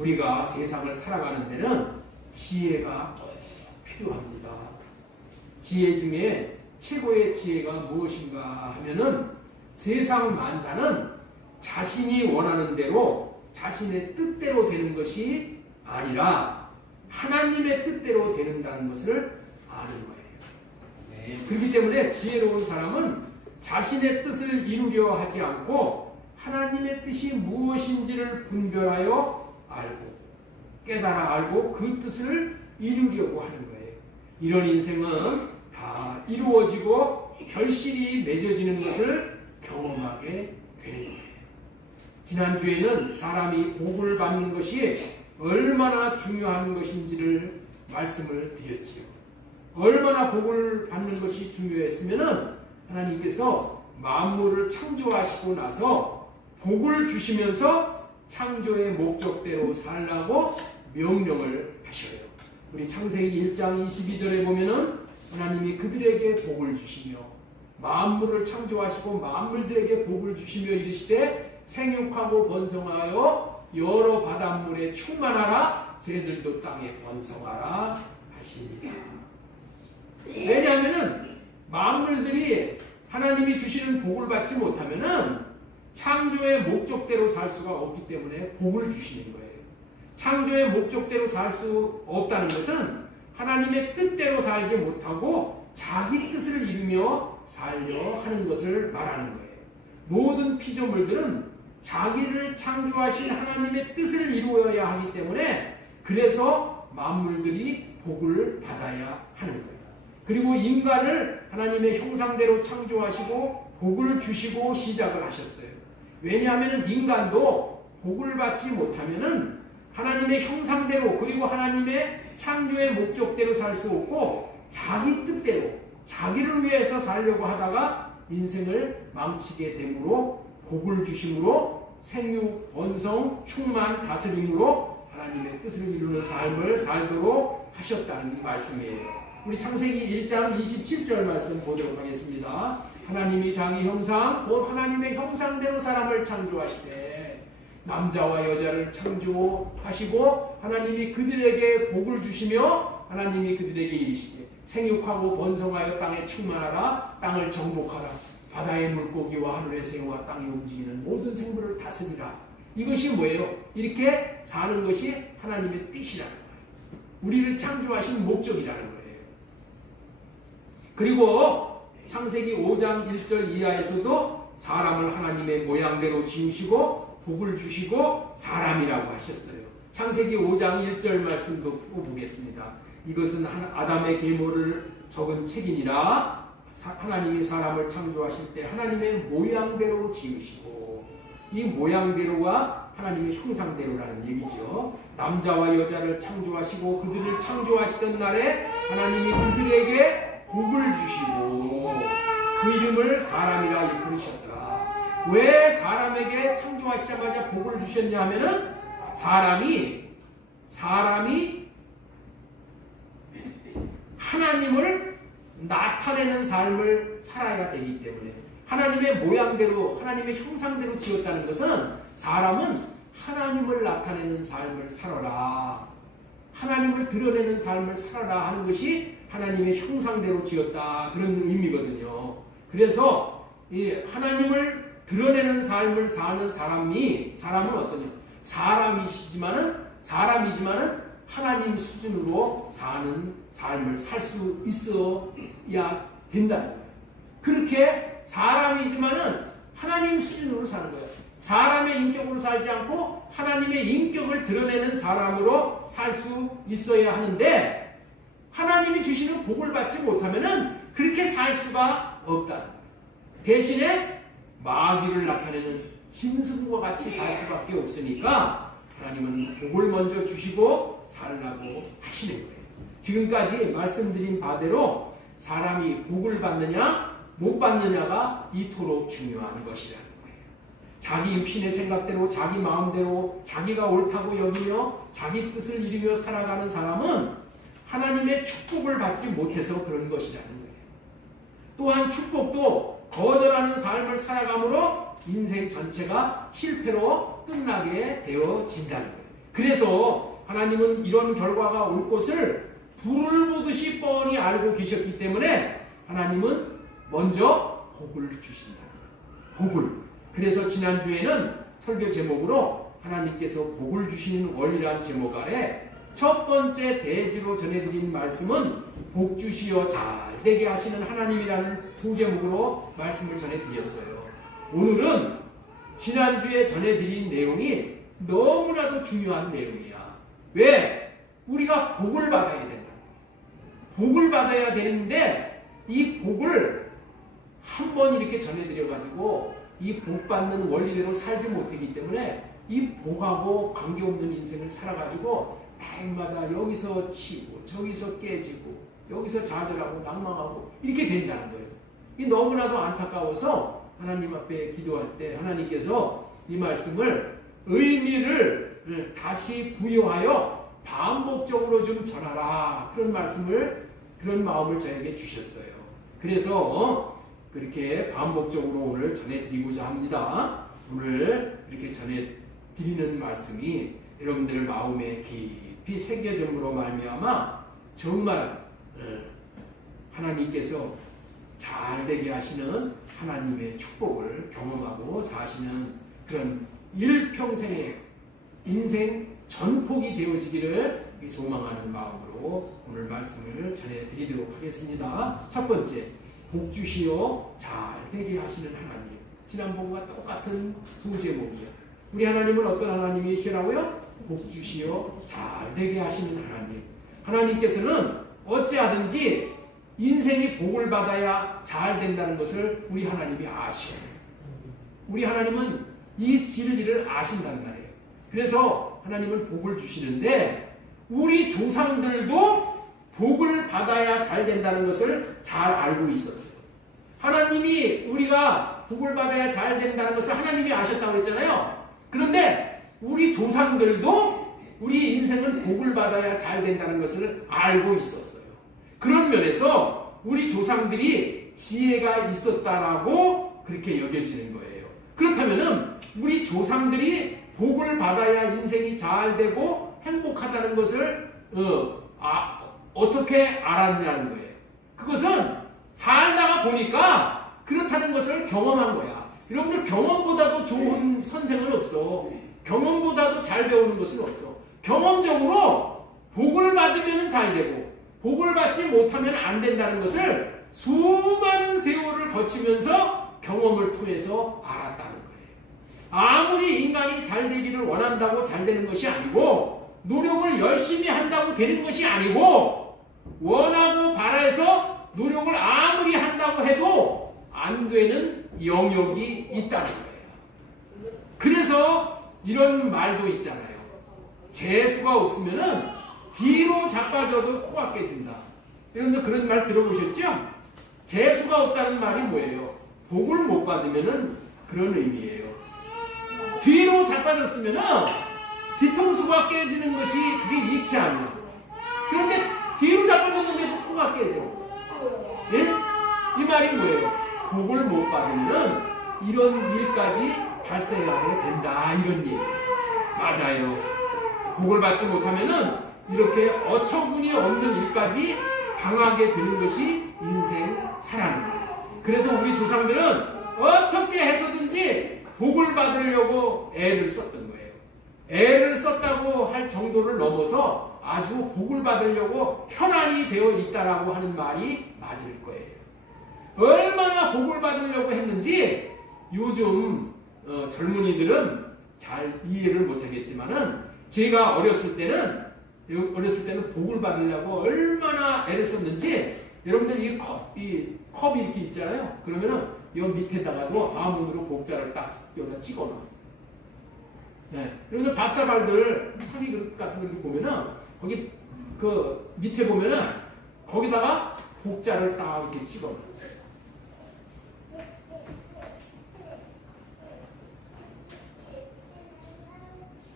우리가 세상을 살아가는 데는 지혜가 필요합니다. 지혜 중에 최고의 지혜가 무엇인가 하면은 세상 만사는 자신이 원하는 대로 자신의 뜻대로 되는 것이 아니라 하나님의 뜻대로 되는다는 것을 아는 거예요. 그렇기 때문에 지혜로운 사람은 자신의 뜻을 이루려 하지 않고 하나님의 뜻이 무엇인지를 분별하여 알고 깨달아 알고 그 뜻을 이루려고 하는 거예요. 이런 인생은 다 이루어지고 결실이 맺어지는 것을 경험하게 되는 거예요. 지난주에는 사람이 복을 받는 것이 얼마나 중요한 것인지를 말씀을 드렸지요. 얼마나 복을 받는 것이 중요했으면은 하나님께서 만물을 창조하시고 나서 복을 주시면서 창조의 목적대로 살라고 명령을 하셔요. 우리 창세기 1장 22절에 보면은 하나님이 그들에게 복을 주시며 만물을 창조하시고 만물들에게 복을 주시며 이르시되 생육하고 번성하여 여러 바닷물에 충만하라 새들도 땅에 번성하라 하시니라. 왜냐하면은 만물들이 하나님이 주시는 복을 받지 못하면은 창조의 목적대로 살 수가 없기 때문에 복을 주시는 거예요. 창조의 목적대로 살 수 없다는 것은 하나님의 뜻대로 살지 못하고 자기 뜻을 이루며 살려 하는 것을 말하는 거예요. 모든 피조물들은 자기를 창조하신 하나님의 뜻을 이루어야 하기 때문에 그래서 만물들이 복을 받아야 하는 거예요. 그리고 인간을 하나님의 형상대로 창조하시고 복을 주시고 시작을 하셨어요. 왜냐하면 인간도 복을 받지 못하면은 하나님의 형상대로 그리고 하나님의 창조의 목적대로 살 수 없고 자기 뜻대로 자기를 위해서 살려고 하다가 인생을 망치게 되므로 복을 주심으로 생육, 번성, 충만, 다스림으로 하나님의 뜻을 이루는 삶을 살도록 하셨다는 말씀이에요. 우리 창세기 1장 27절 말씀 보도록 하겠습니다. 하나님이 자기 형상 곧 하나님의 형상대로 사람을 창조하시되 남자와 여자를 창조하시고 하나님이 그들에게 복을 주시며 하나님이 그들에게 이르시되 생육하고 번성하여 땅에 충만하라 땅을 정복하라 바다의 물고기와 하늘의 새와 땅에 움직이는 모든 생물을 다스리라. 이것이 뭐예요? 이렇게 사는 것이 하나님의 뜻이라는 거예요. 우리를 창조하신 목적이라는 거예요. 그리고 창세기 5장 1절 이하에서도 사람을 하나님의 모양대로 지으시고 복을 주시고 사람이라고 하셨어요. 창세기 5장 1절 말씀도 보겠습니다. 이것은 아담의 계모를 적은 책이니라. 하나님이 사람을 창조하실 때 하나님의 모양대로 지으시고 이 모양대로가 하나님의 형상대로라는 얘기죠. 남자와 여자를 창조하시고 그들을 창조하시던 날에 하나님이 그들에게 복을 주시고 그 이름을 사람이라 일컬으셨더라. 왜 사람에게 창조하시자마자 복을 주셨냐 하면은 사람이 하나님을 나타내는 삶을 살아야 되기 때문에 하나님의 모양대로 하나님의 형상대로 지었다는 것은 사람은 하나님을 나타내는 삶을 살아라 하나님을 드러내는 삶을 살아라 하는 것이 하나님의 형상대로 지었다 그런 의미거든요. 그래서 이 하나님을 드러내는 삶을 사는 사람은 어떠냐? 사람이지만은 하나님 수준으로 사는 삶을 살 수 있어야 된다는 거예요. 그렇게 사람이지만은 하나님 수준으로 사는 거예요. 사람의 인격으로 살지 않고 하나님의 인격을 드러내는 사람으로 살 수 있어야 하는데 하나님이 주시는 복을 받지 못하면은 그렇게 살 수가 없다는 거예요. 대신에 마귀를 나타내는 짐승과 같이 살 수밖에 없으니까 하나님은 복을 먼저 주시고 살라고 하시는 거예요. 지금까지 말씀드린 바대로 사람이 복을 받느냐 못 받느냐가 이토록 중요한 것이라는 거예요. 자기 육신의 생각대로 자기 마음대로 자기가 옳다고 여기며 자기 뜻을 이루며 살아가는 사람은 하나님의 축복을 받지 못해서 그런 것이라는 거예요. 또한 축복도 거절하는 삶을 살아감으로 인생 전체가 실패로 끝나게 되어진다는 거예요. 그래서 하나님은 이런 결과가 올 것을 불을 보듯이 뻔히 알고 계셨기 때문에 하나님은 먼저 복을 주신다. 복을. 그래서 지난주에는 설교 제목으로 하나님께서 복을 주시는 원리란 제목 아래 첫 번째 대지로 전해드린 말씀은 복 주시어 잘되게 하시는 하나님이라는 소제목으로 말씀을 전해드렸어요. 오늘은 지난주에 전해드린 내용이 너무나도 중요한 내용이야. 왜? 우리가 복을 받아야 된다. 복을 받아야 되는데 이 복을 한번 이렇게 전해드려가지고 이 복 받는 원리대로 살지 못하기 때문에 이 복하고 관계없는 인생을 살아가지고 날마다 여기서 치고 저기서 깨지고 여기서 좌절하고 낭망하고 이렇게 된다는 거예요. 이 너무나도 안타까워서 하나님 앞에 기도할 때 하나님께서 이 말씀을 의미를 다시 부여하여 반복적으로 좀 전하라. 그런 마음을 저에게 주셨어요. 그래서 그렇게 반복적으로 오늘 전해드리고자 합니다. 오늘 이렇게 전해드리는 말씀이 여러분들 마음에 깊이 새겨짐으로 말미암아 정말 하나님께서 잘되게 하시는 하나님의 축복을 경험하고 사시는 그런 일평생의 인생 전폭이 되어지기를 소망하는 마음으로 오늘 말씀을 전해드리도록 하겠습니다. 첫 번째, 복 주시어 잘되게 하시는 하나님. 지난번과 똑같은 소제목이에요. 우리 하나님은 어떤 하나님이시라고요? 복 주시어 잘되게 하시는 하나님. 하나님께서는 어찌하든지 인생이 복을 받아야 잘 된다는 것을 우리 하나님이 아셔요. 우리 하나님은 이 진리를 아신단 말이에요. 그래서 하나님은 복을 주시는데 우리 조상들도 복을 받아야 잘 된다는 것을 잘 알고 있었어요. 하나님이 우리가 복을 받아야 잘 된다는 것을 하나님이 아셨다고 했잖아요. 그런데 우리 조상들도 우리 인생은 복을 받아야 잘 된다는 것을 알고 있었어요. 그런 면에서 우리 조상들이 지혜가 있었다라고 그렇게 여겨지는 거예요. 그렇다면은 우리 조상들이 복을 받아야 인생이 잘 되고 행복하다는 것을 어떻게 알았냐는 거예요. 그것은 살다가 보니까 그렇다는 것을 경험한 거야. 여러분들 경험보다도 좋은 선생은 없어. 경험보다도 잘 배우는 것은 없어. 경험적으로 복을 받으면 잘 되고 복을 받지 못하면 안 된다는 것을 수많은 세월을 거치면서 경험을 통해서 알았다는 거예요. 아무리 인간이 잘 되기를 원한다고 잘 되는 것이 아니고 노력을 열심히 한다고 되는 것이 아니고 원하고 바라서 노력을 아무리 한다고 해도 안 되는 영역이 있다는 거예요. 그래서 이런 말도 있잖아요. 재수가 없으면은 뒤로 자빠져도 코가 깨진다. 여러분들 그런 말 들어보셨죠? 재수가 없다는 말이 뭐예요? 복을 못 받으면은 그런 의미예요. 뒤로 자빠졌으면은 뒤통수가 깨지는 것이 그게 이치 아니야. 그런데 뒤로 자빠졌는데도 코가 깨져. 예? 이 말이 뭐예요? 복을 못 받으면 이런 일까지 발생하게 된다. 이런 얘기. 맞아요. 복을 받지 못하면은 이렇게 어처구니 없는 일까지 당하게 되는 것이 인생 사랑인 거예요. 그래서 우리 조상들은 어떻게 해서든지 복을 받으려고 애를 썼던 거예요. 애를 썼다고 할 정도를 넘어서 아주 복을 받으려고 현안이 되어 있다라고 하는 말이 맞을 거예요. 얼마나 복을 받으려고 했는지 요즘 젊은이들은 잘 이해를 못하겠지만은 제가 어렸을 때는 복을 받으려고 얼마나 애를 썼는지 여러분들 이 컵이 이렇게 있잖아요. 그러면은 이 밑에다가도 아문으로 복자를 딱 여기다 찍어놔. 네. 그래서 박사발들 사기 그릇 같은 거 이렇게 보면은 거기 그 밑에 보면은 거기다가 복자를 딱 이렇게 찍어놔.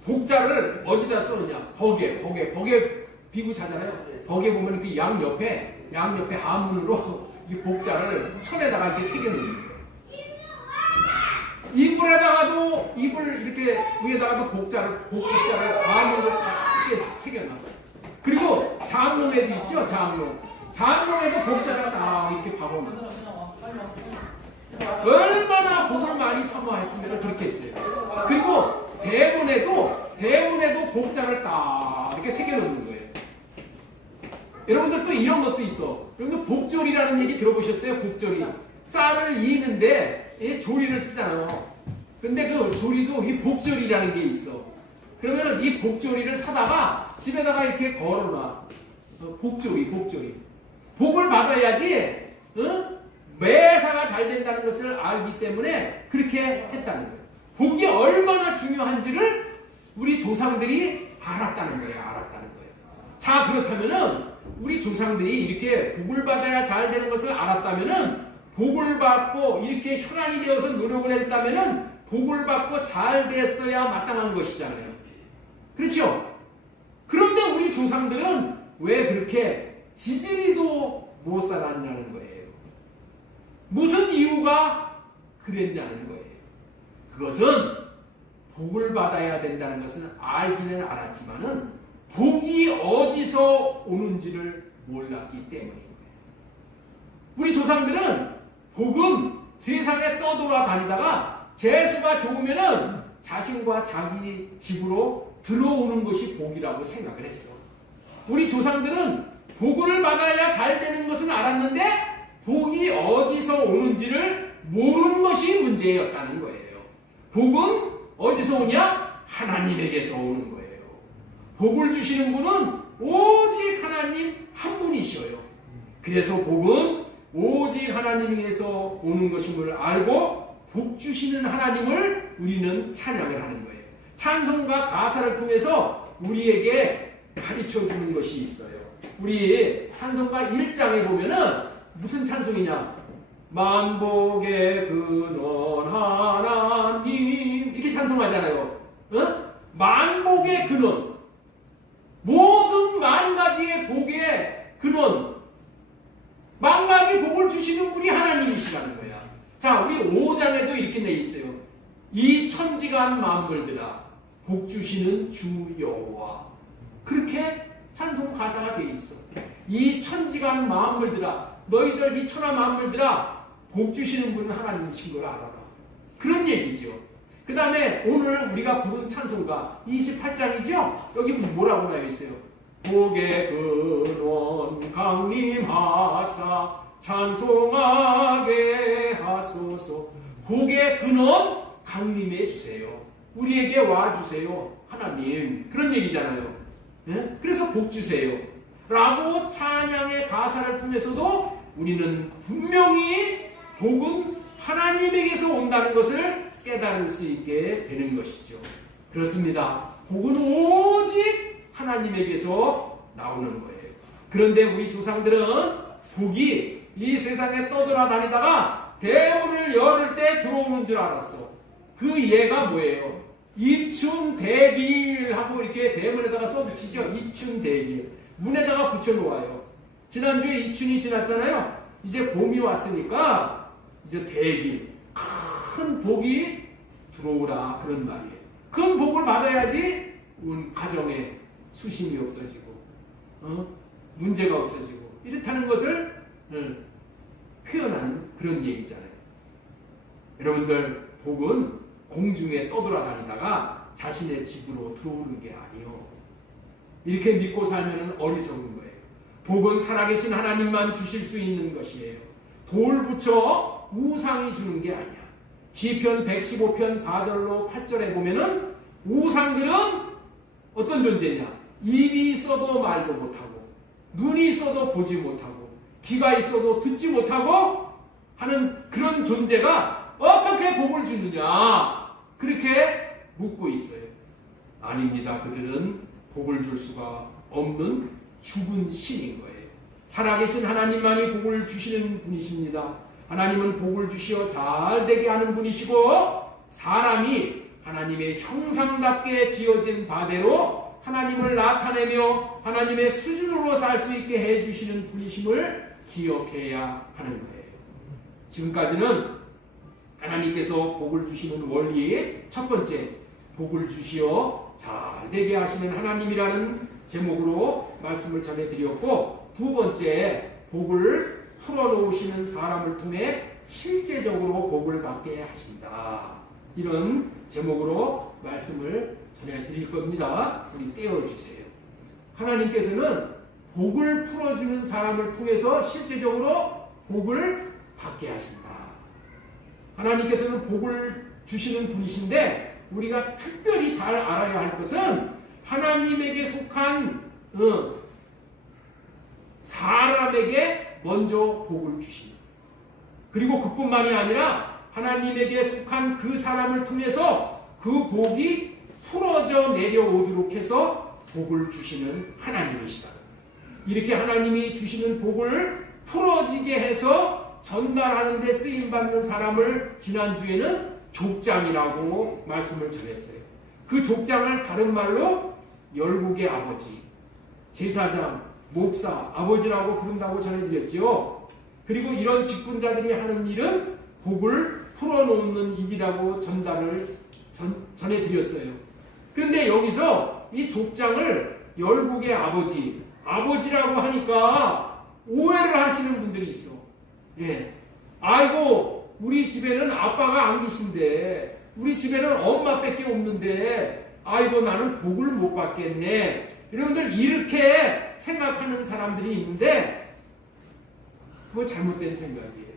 복자를 어디다 써느냐? 벽에 비구차잖아요. 벽에 보면 그 양옆에 하문으로 이 복자를 천에다가 이렇게 새겨놓는 거예요. 이불에다가도 이불 이렇게 위에다가도 복자를 암으로 크게 새겨놔. 그리고 장롱에도 있죠. 장롱에도 복자를 딱 이렇게 박아놔. 얼마나 복을 많이 사모했으면 그렇게 했어요. 그리고 대문에도 복자를 딱 이렇게 새겨놓는 거예요. 여러분들 또 이런 것도 있어. 여러분들 복조리라는 얘기 들어보셨어요? 복조리. 쌀을 이는데 조리를 쓰잖아요. 근데 그 조리도 이 복조리라는 게 있어. 그러면 이 복조리를 사다가 집에다가 이렇게 걸어놔. 복조리. 복을 받아야지, 매사가 잘 된다는 것을 알기 때문에 그렇게 했다는 거예요. 복이 얼마나 중요한지를 우리 조상들이 알았다는 거예요. 자, 그렇다면은 우리 조상들이 이렇게 복을 받아야 잘 되는 것을 알았다면은, 복을 받고 이렇게 혈안이 되어서 노력을 했다면은 복을 받고 잘 됐어야 마땅한 것이잖아요. 그렇죠? 그런데 우리 조상들은 왜 그렇게 지지리도 못 살았냐는 거예요. 무슨 이유가 그랬냐는 거예요. 그것은 복을 받아야 된다는 것은 알기는 알았지만은 복이 어디서 오는지를 몰랐기 때문입니다. 우리 조상들은 복은 세상에 떠돌아다니다가 재수가 좋으면은 자신과 자기 집으로 들어오는 것이 복이라고 생각을 했어. 우리 조상들은 복을 받아야 잘 되는 것은 알았는데 복이 어디서 오는지를 모르는 것이 문제였다는 거예요. 복은 어디서 오냐? 하나님에게서 오는 거예요. 복을 주시는 분은 오직 하나님 한 분이셔요. 그래서 복은 오직 하나님에게서 오는 것임을 알고 복 주시는 하나님을 우리는 찬양을 하는 거예요. 찬송과 가사를 통해서 우리에게 가르쳐 주는 것이 있어요. 우리 찬송가 1장에 보면은 무슨 찬송이냐? 만복의 근원 하나님, 이렇게 찬송하잖아요. 만복의 근원, 모든 만 가지의 복의 근원, 만 가지 복을 주시는 분이 하나님이시라는 거야. 자, 우리 5장에도 이렇게 돼 있어요. 이 천지간 만물들아 복 주시는 주 여호와. 그렇게 찬송 가사가 돼 있어. 이 천지간 만물들아, 너희들 이 천하 만물들아 복 주시는 분은 하나님이신 걸 알아라. 그런 얘기죠. 그 다음에 오늘 우리가 부른 찬송가 28장이죠? 여기 뭐라고 나와 있어요? 복의 근원 강림하사 찬송하게 하소서. 복의 근원 강림해 주세요. 우리에게 와주세요. 하나님. 그런 얘기잖아요. 네? 그래서 복 주세요. 라고 찬양의 가사를 통해서도 우리는 분명히 복은 하나님에게서 온다는 것을 깨달을 수 있게 되는 것이죠. 그렇습니다. 복은 오직 하나님에게서 나오는 거예요. 그런데 우리 조상들은 복이 이 세상에 떠돌아다니다가 대문을 열을 때 들어오는 줄 알았어. 그 예가 뭐예요? 입춘대길 하고 이렇게 대문에다가 써붙이죠. 입춘대길. 문에다가 붙여놓아요. 지난주에 입춘이 지났잖아요. 이제 봄이 왔으니까 이제 대길, 큰 복이 들어오라, 그런 말이에요. 큰 복을 받아야지 가정에 수심이 없어지고 문제가 없어지고 이렇다는 것을 표현하는 그런 얘기잖아요. 여러분들, 복은 공중에 떠돌아다니다가 자신의 집으로 들어오는 게 아니요. 이렇게 믿고 살면 어리석은 거예요. 복은 살아계신 하나님만 주실 수 있는 것이에요. 돌 붙여 우상이 주는 게 아니야. 시편 115편 4절로 8절에 보면은 우상들은 어떤 존재냐? 입이 있어도 말도 못하고, 눈이 있어도 보지 못하고, 귀가 있어도 듣지 못하고 하는 그런 존재가 어떻게 복을 주느냐? 그렇게 묻고 있어요. 아닙니다. 그들은 복을 줄 수가 없는 죽은 신인 거예요. 살아계신 하나님만이 복을 주시는 분이십니다. 하나님은 복을 주시어 잘되게 하는 분이시고, 사람이 하나님의 형상답게 지어진 바대로 하나님을 나타내며 하나님의 수준으로 살 수 있게 해주시는 분이심을 기억해야 하는 거예요. 지금까지는 하나님께서 복을 주시는 원리 첫 번째, 복을 주시어 잘 되게 하시는 하나님이라는 제목으로 말씀을 전해드렸고, 두 번째, 복을 풀어놓으시는 사람을 통해 실제적으로 복을 받게 하신다. 이런 제목으로 말씀을 전해드릴 겁니다. 우리 떼어주세요. 하나님께서는 복을 풀어주는 사람을 통해서 실제적으로 복을 받게 하신다. 하나님께서는 복을 주시는 분이신데, 우리가 특별히 잘 알아야 할 것은 하나님에게 속한 사람에게 먼저 복을 주십니다. 그리고 그뿐만이 아니라 하나님에게 속한 그 사람을 통해서 그 복이 풀어져 내려오도록 해서 복을 주시는 하나님이시다. 이렇게 하나님이 주시는 복을 풀어지게 해서 전달하는 데 쓰임받는 사람을 지난주에는 족장이라고 말씀을 전했어요. 그 족장을 다른 말로 열국의 아버지, 제사장, 목사, 아버지라고 부른다고 전해드렸지요. 그리고 이런 직분자들이 하는 일은 복을 풀어놓는 일이라고 전해드렸어요. 그런데 여기서 이 족장을 열국의 아버지, 아버지라고 하니까 오해를 하시는 분들이 있어. 예. 아이고, 우리 집에는 아빠가 안 계신데, 우리 집에는 엄마밖에 없는데, 아이고, 나는 복을 못 받겠네. 여러분들 이렇게 생각하는 사람들이 있는데, 그거 잘못된 생각이에요.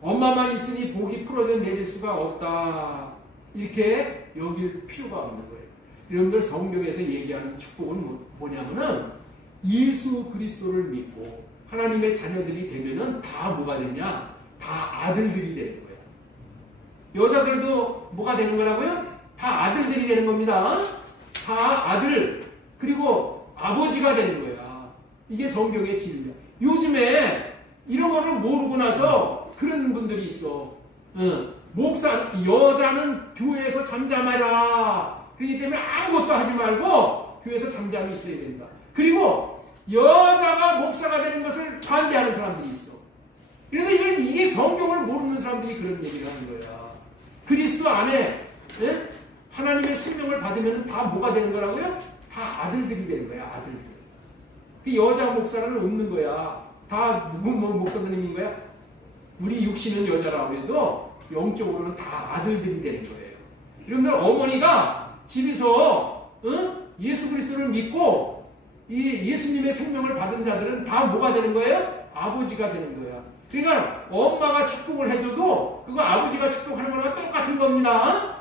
엄마만 있으니 복이 풀어져 내릴 수가 없다. 이렇게 여길 필요가 없는 거예요. 여러분들 성경에서 얘기하는 축복은 뭐냐면은 예수 그리스도를 믿고 하나님의 자녀들이 되면은 다 뭐가 되냐? 다 아들들이 되는 거예요. 여자들도 뭐가 되는 거라고요? 다 아들들이 되는 겁니다. 다 아들, 그리고 아버지가 되는 거야. 이게 성경의 진리야. 요즘에 이런 거를 모르고 나서 그런 분들이 있어. 목사, 여자는 교회에서 잠잠해라. 그렇기 때문에 아무것도 하지 말고 교회에서 잠잠히 있어야 된다. 그리고 여자가 목사가 되는 것을 반대하는 사람들이 있어. 그런데 이게 성경을 모르는 사람들이 그런 얘기를 하는 거야. 그리스도 안에 하나님의 생명을 받으면 다 뭐가 되는 거라고요? 다 아들들이 되는 거야. 아들들. 그 여자 목사는 없는 거야. 다 누구 목사님인 거야? 우리 육신은 여자라고 해도 영적으로는 다 아들들이 되는 거예요. 여러분들 어머니가 집에서 예수 그리스도를 믿고 이 예수님의 생명을 받은 자들은 다 뭐가 되는 거예요? 아버지가 되는 거야. 그러니까 엄마가 축복을 해줘도 그거 아버지가 축복하는 거랑 똑같은 겁니다.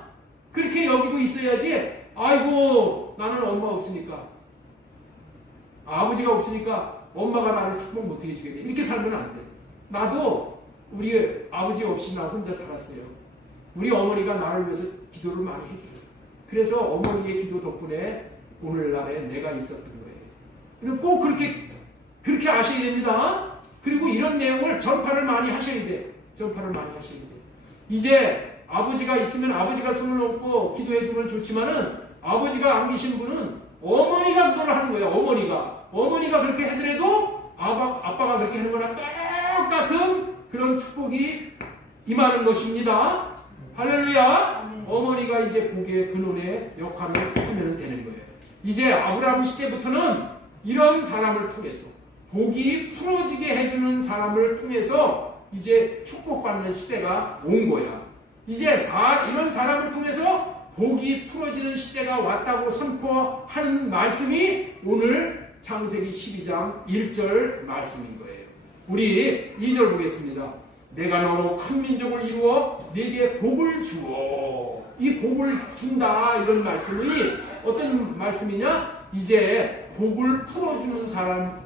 그렇게 여기고 있어야지. 아이고, 나는 엄마 없으니까, 아버지가 없으니까 엄마가 나를 축복 못 해주겠네. 이렇게 살면 안 돼. 나도 우리 아버지 없이 나 혼자 살았어요. 우리 어머니가 나를 위해서 기도를 많이 해줘요. 그래서 어머니의 기도 덕분에 오늘날에 내가 있었던 거예요. 꼭 그렇게 아셔야 됩니다. 그리고 이런 내용을 전파를 많이 하셔야 돼. 전파를 많이 하셔야 돼. 이제 아버지가 있으면 아버지가 손을 놓고 기도해 주면 좋지만은 아버지가 안 계신 분은 어머니가 그걸 하는 거예요. 어머니가 그렇게 해더라도 아빠가 그렇게 하는 거랑 똑같은 그런 축복이 임하는 것입니다. 할렐루야. 어머니가 이제 복의 근원의 역할을 하면 되는 거예요. 이제 아브라함 시대부터는 이런 사람을 통해서 복이 풀어지게 해주는 사람을 통해서 이제 축복받는 시대가 온 거야. 이제 이런 사람을 통해서 복이 풀어지는 시대가 왔다고 선포하는 말씀이 오늘 창세기 12장 1절 말씀인 거예요. 우리 2절 보겠습니다. 내가 너로 큰 민족을 이루어 네게 복을 주어. 이 복을 준다, 이런 말씀이 어떤 말씀이냐? 이제 복을 풀어주는 사람,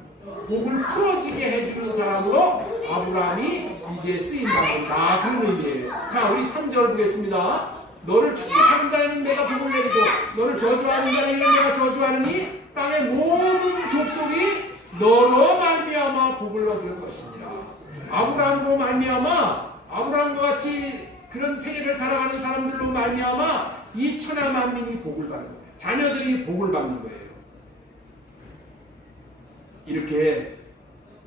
복을 풀어지게 해주는 사람으로 아브라함이 이제 쓰임받는다, 그런 의미예요. 자, 우리 3절 보겠습니다. 너를 축복하는 자에는 내가 복을 내리고 너를 저주하는 자에는 내가 저주하느니 땅의 모든 족속이 너로 말미암아 복을 얻을 것이니라. 아브라함으로 말미암아, 아브라함과 같이 그런 생애를 살아가는 사람들로 말미암아 이 천하 만민이 복을 받는 거예요. 자녀들이 복을 받는 거예요. 이렇게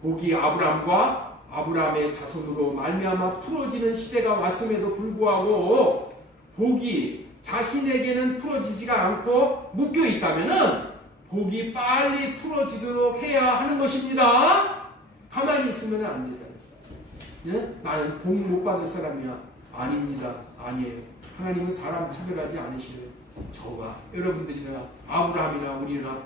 복이 아브라함과 아브라함의 자손으로 말미암아 풀어지는 시대가 왔음에도 불구하고 복이 자신에게는 풀어지지가 않고 묶여 있다면은 복이 빨리 풀어지도록 해야 하는 것입니다. 가만히 있으면 안 되잖아요. 예? 나는 복 못 받을 사람이야. 아닙니다. 아니에요. 하나님은 사람 차별하지 않으시래요. 저와 여러분들이나 아브라함이나 우리나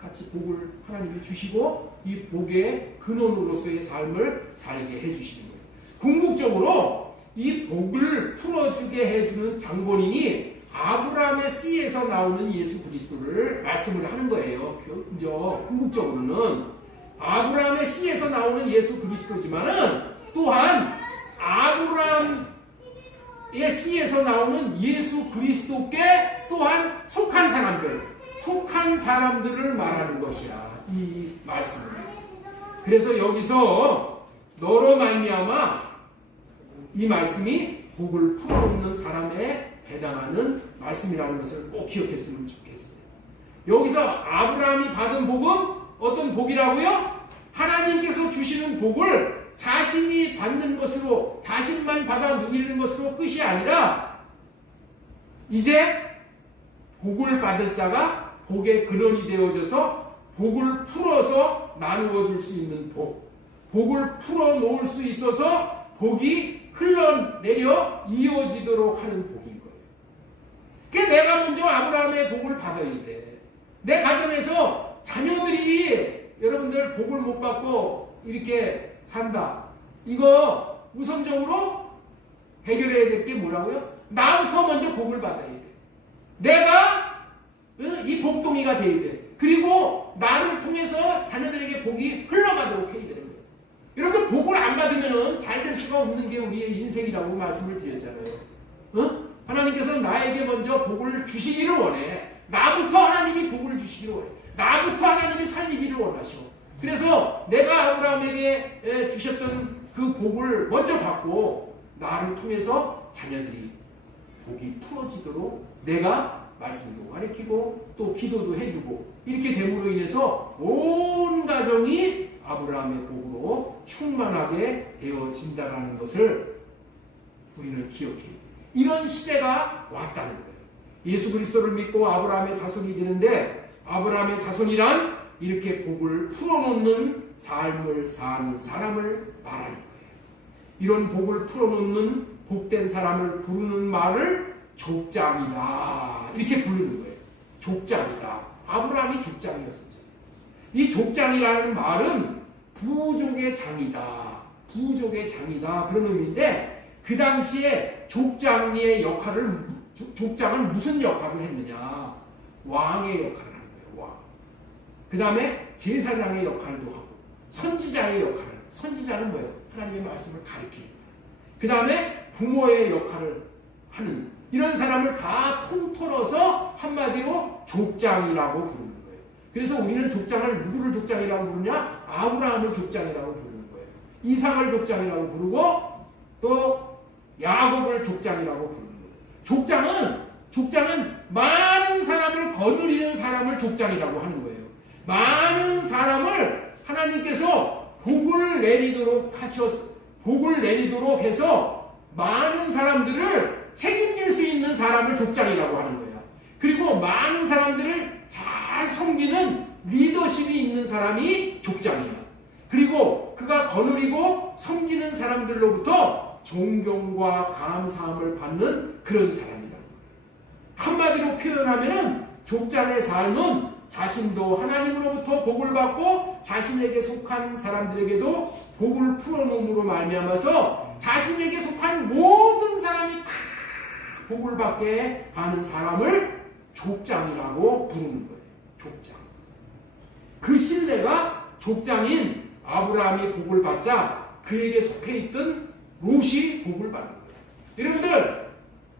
똑같이 복을 하나님이 주시고 이 복의 근원으로서의 삶을 살게 해주시는 거예요. 궁극적으로 이 복을 풀어주게 해주는 장본인이 아브라함의 씨에서 나오는 예수 그리스도를 말씀을 하는 거예요. 궁극적으로는 아브라함의 씨에서 나오는 예수 그리스도지만은 또한 아브라함의 씨에서 나오는 예수 그리스도께 또한 속한 사람들을 말하는 것이야. 이 말씀은. 그래서 여기서 너로 말미암아 이 말씀이 복을 풀어놓는 사람에 해당하는 말씀이라는 것을 꼭 기억했으면 좋겠어요. 여기서 아브라함이 받은 복은 어떤 복이라고요? 하나님께서 주시는 복을 자신이 받는 것으로, 자신만 받아 누리는 것으로 끝이 아니라 이제 복을 받을 자가 복의 근원이 되어져서 복을 풀어서 나누어 줄 수 있는 복, 복을 풀어 놓을 수 있어서 복이 흘러내려 이어지도록 하는 복인 거예요. 그러니까 내가 먼저 아브라함의 복을 받아야 돼. 내 가정에서 자녀들이 여러분들 복을 못 받고 이렇게 산다. 이거 우선적으로 해결해야 될 게 뭐라고요? 나부터 먼저 복을 받아야 돼. 내가 이 복동이가 돼야 돼. 그리고 나를 통해서 자녀들에게 복이 흘러가도록 해야 되는 거예요. 이렇게 복을 안 받으면 잘 될 수가 없는 게 우리의 인생이라고 말씀을 드렸잖아요. 하나님께서 나에게 먼저 복을 주시기를 원해. 나부터 하나님이 복을 주시기를 원해. 나부터 하나님이 살리기를 원하셔. 그래서 내가 아브라함에게 주셨던 그 복을 먼저 받고 나를 통해서 자녀들이 복이 풀어지도록 내가 말씀도 가르치고 또 기도도 해주고 이렇게 됨으로 인해서 온 가정이 아브라함의 복으로 충만하게 되어진다는 것을 우리는 기억해야 돼요. 이런 시대가 왔다는 거예요. 예수 그리스도를 믿고 아브라함의 자손이 되는데 아브라함의 자손이란 이렇게 복을 풀어놓는 삶을 사는 사람을 말하는 거예요. 이런 복을 풀어놓는 복된 사람을 부르는 말을 족장이다. 이렇게 부르는 거예요. 족장이다. 아브라함이 족장이었었죠. 이 족장이라는 말은 부족의 장이다. 부족의 장이다. 그런 의미인데 그 당시에 족장의 역할을 족장은 무슨 역할을 했느냐? 왕의 역할을 하는 거예요. 왕. 그 다음에 제사장의 역할도 하고 선지자의 역할을. 선지자는 뭐예요? 하나님의 말씀을 가리키는 거예요. 그 다음에 부모의 역할을 하는 이런 사람을 다 통틀어서 한마디로 족장이라고 부르는 거예요. 그래서 우리는 족장을 누구를 족장이라고 부르냐? 아브라함을 족장이라고 부르는 거예요. 이삭을 족장이라고 부르고 또 야곱을 족장이라고 부르는 거예요. 족장은 많은 사람을 거느리는 사람을 족장이라고 하는 거예요. 많은 사람을 하나님께서 복을 내리도록 해서 많은 사람들을 책임질 수 있는 사람을 족장이라고 하는 거예요. 그리고 많은 사람들을 잘 섬기는 리더십이 있는 사람이 족장이야. 그리고 그가 거느리고 섬기는 사람들로부터 존경과 감사함을 받는 그런 사람이라는 거예요. 한마디로 표현하면은 족장의 삶은 자신도 하나님으로부터 복을 받고 자신에게 속한 사람들에게도 복을 풀어놓음으로 말미암아서 자신에게 속한 모든 사람이 다 복을 받게 하는 사람을 족장이라고 부르는 거예요. 족장. 그 신뢰가 족장인 아브라함이 복을 받자 그에게 속해 있던 롯이 복을 받는 거예요. 여러분들,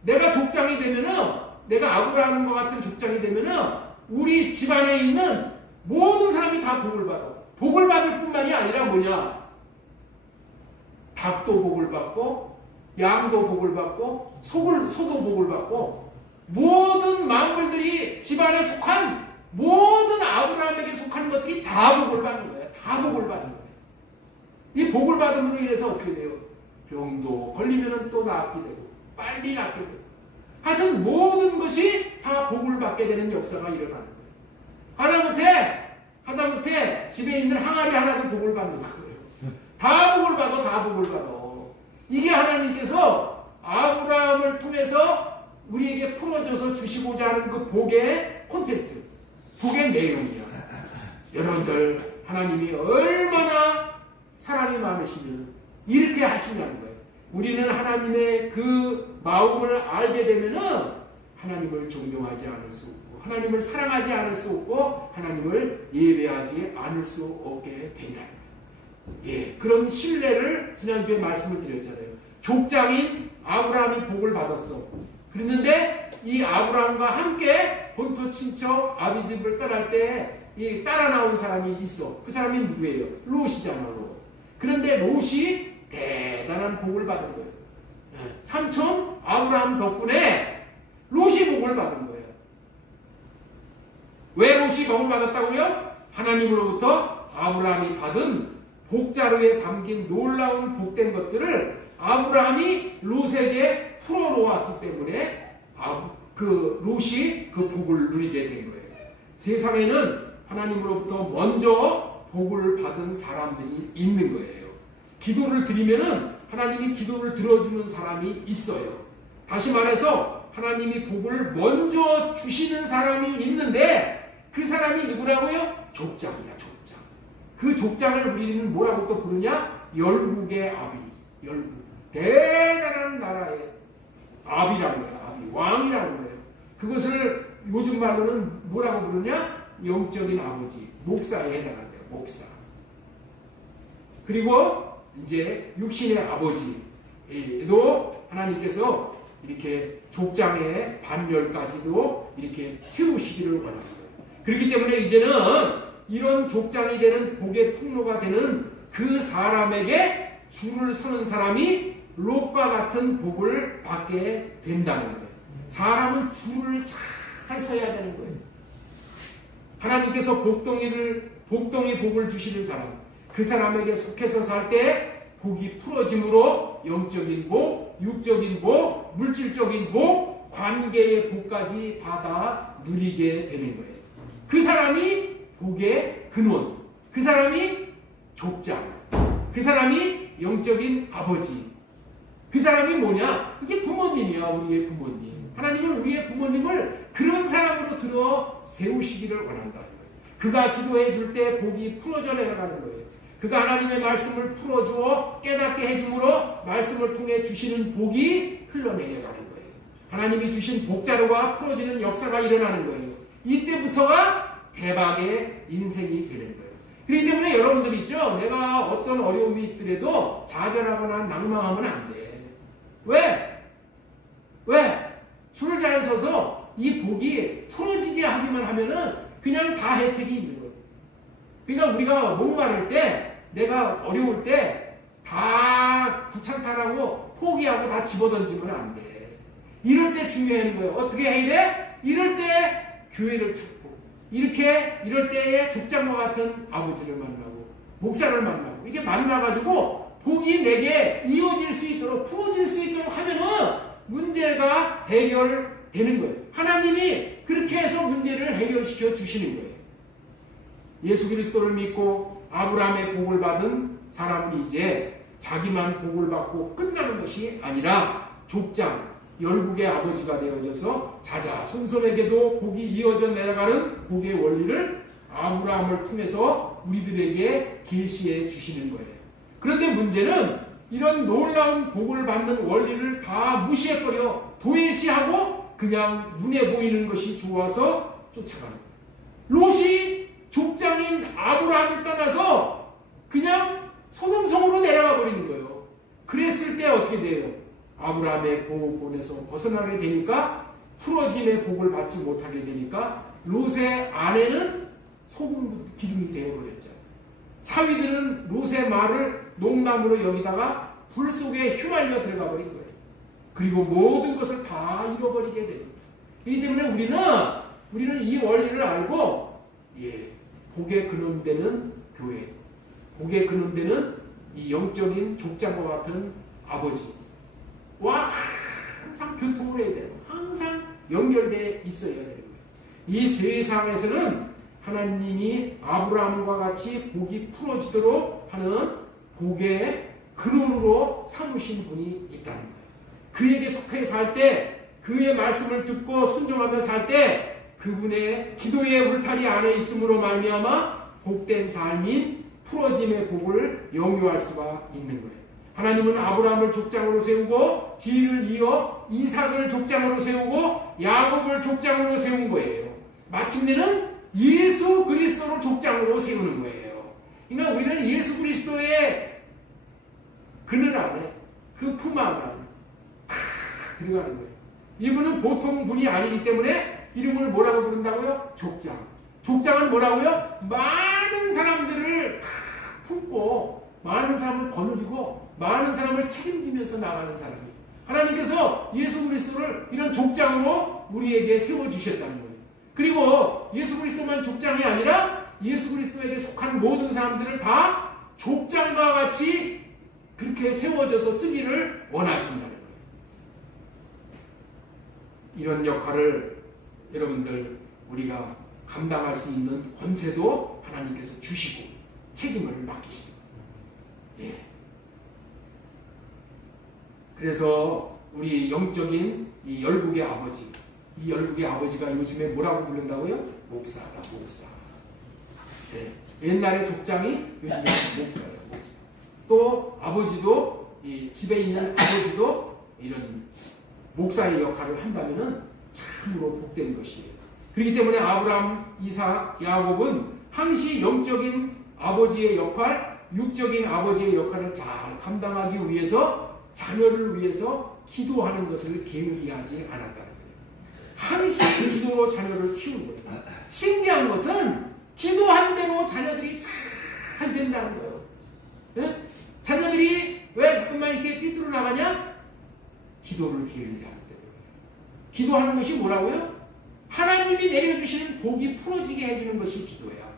내가 족장이 되면은, 내가 아브라함과 같은 족장이 되면은 우리 집안에 있는 모든 사람이 다 복을 받아. 복을 받을 뿐만이 아니라 뭐냐? 닭도 복을 받고 양도 복을 받고 소도 복을 받고 모든 만물들이 집안에 속한 모든 아브라함에게 속한 것들이 다 복을 받는 거예요. 다 복을 받는 거예요. 이 복을 받음으로 인해서 어떻게 돼요? 병도 걸리면 또 낫게 되고 빨리 낫게 되고 하여튼 모든 것이 다 복을 받게 되는 역사가 일어나는 거예요. 하다못해 집에 있는 항아리 하나도 복을 받는 거예요. 다 복을 받아, 다 복을 받아. 이게 하나님께서 아브라함을 통해서 우리에게 풀어줘서 주시고자 하는 그 복의 콘텐츠, 복의 내용이야. 여러분들, 하나님이 얼마나 사랑이 많으시면 이렇게 하시냐는 거예요. 우리는 하나님의 그 마음을 알게 되면은 하나님을 존경하지 않을 수 없고, 하나님을 사랑하지 않을 수 없고, 하나님을 예배하지 않을 수 없게 된다. 예, 그런 신뢰를 지난주에 말씀을 드렸잖아요. 족장인 아브라함이 복을 받았어. 그랬는데 이 아브라함과 함께 본토 친척 아비집을 떠날 때 이 따라 나온 사람이 있어. 그 사람이 누구예요? 롯이잖아, 롯. 그런데 롯이 대단한 복을 받은 거예요. 삼촌 아브라함 덕분에 롯이 복을 받은 거예요. 왜 롯이 복을 받았다고요? 하나님으로부터 아브라함이 받은 복자루에 담긴 놀라운 복된 것들을 아브라함이 롯에게 풀어놓았기 때문에 그 롯이 그 복을 누리게 된 거예요. 세상에는 하나님으로부터 먼저 복을 받은 사람들이 있는 거예요. 기도를 드리면은 하나님이 기도를 들어주는 사람이 있어요. 다시 말해서 하나님이 복을 먼저 주시는 사람이 있는데 그 사람이 누구라고요? 족장이야, 족장. 그 족장을 우리는 뭐라고 또 부르냐? 열국의 아비, 열국. 대단한 나라의 아비라는 거예요. 아비, 왕이라는 거예요. 그것을 요즘 말로는 뭐라고 부르냐? 영적인 아버지, 목사에 해당한대요. 목사. 그리고 이제 육신의 아버지도 하나님께서 이렇게 족장의 반열까지도 이렇게 세우시기를 원하는 거예요. 그렇기 때문에 이제는 이런 족장이 되는 복의 통로가 되는 그 사람에게 줄을 서는 사람이 롯과 같은 복을 받게 된다는 거예요. 사람은 줄을 잘 서야 되는 거예요. 하나님께서 복동이 복을 주시는 사람, 그 사람에게 속해서 살 때 복이 풀어짐으로 영적인 복, 육적인 복, 물질적인 복, 관계의 복까지 받아 누리게 되는 거예요. 그 사람이 복의 근원, 그 사람이 족장, 그 사람이 영적인 아버지, 그 사람이 뭐냐? 이게 부모님이야, 우리의 부모님. 하나님은 우리의 부모님을 그런 사람으로 들어 세우시기를 원한다는 거예요. 그가 기도해 줄 때 복이 풀어져 내려가는 거예요. 그가 하나님의 말씀을 풀어주어 깨닫게 해줌으로 말씀을 통해 주시는 복이 흘러내려가는 거예요. 하나님이 주신 복자루가 풀어지는 역사가 일어나는 거예요. 이때부터가 대박의 인생이 되는 거예요. 그렇기 때문에 여러분들 있죠? 내가 어떤 어려움이 있더라도 좌절하거나 낭망하면 안 돼. 왜? 줄 잘 서서 이 복이 풀어지게 하기만 하면은 그냥 다 혜택이 있는 거예요. 그러니까 우리가 목마를 때, 내가 어려울 때 다 귀찮다라고 포기하고 다 집어던지면 안 돼. 이럴 때 중요한 거예요. 어떻게 해야 돼? 이럴 때 교회를 찾고, 이럴 때에 족장과 같은 아버지를 만나고, 목사를 만나고, 이게 만나가지고 복이 내게 이어질 수 있도록, 풀어질 수 있도록 하면은 문제가 해결되는 거예요. 하나님이 그렇게 해서 문제를 해결시켜 주시는 거예요. 예수 그리스도를 믿고 아브라함의 복을 받은 사람은 이제 자기만 복을 받고 끝나는 것이 아니라 족장, 열국의 아버지가 되어져서 자자손손에게도 복이 이어져 내려가는 복의 원리를 아브라함을 통해서 우리들에게 계시해 주시는 거예요. 그런데 문제는 이런 놀라운 복을 받는 원리를 다 무시해버려 도외시하고 그냥 눈에 보이는 것이 좋아서 쫓아가는 거예요. 롯이 족장인 아브라함을 떠나서 그냥 소돔성으로 내려가 버리는 거예요. 그랬을 때 어떻게 돼요? 아브라함의 보호권에서 벗어나게 되니까 풀어짐의 복을 받지 못하게 되니까 롯의 아내는 소금 기둥이 되어버렸죠. 사위들은 롯의 말을 농담으로 여기다가 불 속에 휘말려 들어가 버린 거예요. 그리고 모든 것을 다 잃어버리게 돼요. 그렇기 때문에 우리는 이 원리를 알고 복의 근원되는 교회, 복의 근원되는 이 영적인 족장과 같은 아버지와 항상 교통을 해야 되고 항상 연결되어 있어야 되는 거예요. 이 세상에서는 하나님이 아브라함과 같이 복이 풀어지도록 하는 복의 근원으로 삼으신 분이 있다는 거예요. 그에게 속해 살 때, 그의 말씀을 듣고 순종하며 살 때 그분의 기도의 울타리 안에 있음으로 말미암아 복된 삶인 풀어짐의 복을 영유할 수가 있는 거예요. 하나님은 아브라함을 족장으로 세우고 뒤를 이어 이삭을 족장으로 세우고 야곱을 족장으로 세운 거예요. 마침내는 예수 그리스도를 족장으로 세우는 거예요. 그러니까 우리는 예수 그리스도의 그늘 안에, 그 품 안에 들어가는 거예요. 이분은 보통 분이 아니기 때문에 이름을 뭐라고 부른다고요? 족장. 족장은 뭐라고요? 많은 사람들을 품고 많은 사람을 거느리고 많은 사람을 책임지면서 나가는 사람이에요. 하나님께서 예수 그리스도를 이런 족장으로 우리에게 세워주셨다는 거예요. 그리고 예수 그리스도만 족장이 아니라 예수 그리스도에게 속한 모든 사람들을 다 족장과 같이 그렇게 세워져서 쓰기를 원하신다는 거예요. 이런 역할을 여러분들 우리가 감당할 수 있는 권세도 하나님께서 주시고 책임을 맡기십니다. 예. 그래서 우리 영적인 이 열국의 아버지, 이 열국의 아버지가 요즘에 뭐라고 부른다고요? 목사다, 목사. 예. 옛날에 족장이 요즘에 목사예요, 목사. 또 아버지도, 이 집에 있는 아버지도 이런 목사의 역할을 한다면은 참으로 복된 것이에요. 그렇기 때문에 아브라함, 이삭, 야곱은 항시 영적인 아버지의 역할, 육적인 아버지의 역할을 잘 감당하기 위해서 자녀를 위해서 기도하는 것을 게을리하지 않았다는 거예요. 항시 기도로 자녀를 키운 거예요. 신기한 것은 기도한 대로 자녀들이 잘 된다는 거예요. 네? 자녀들이 왜 자꾸만 이렇게 삐뚤어 나가냐? 기도를 게을리하기 때문에. 기도하는 것이 뭐라고요? 하나님이 내려주시는 복이 풀어지게 해주는 것이 기도예요.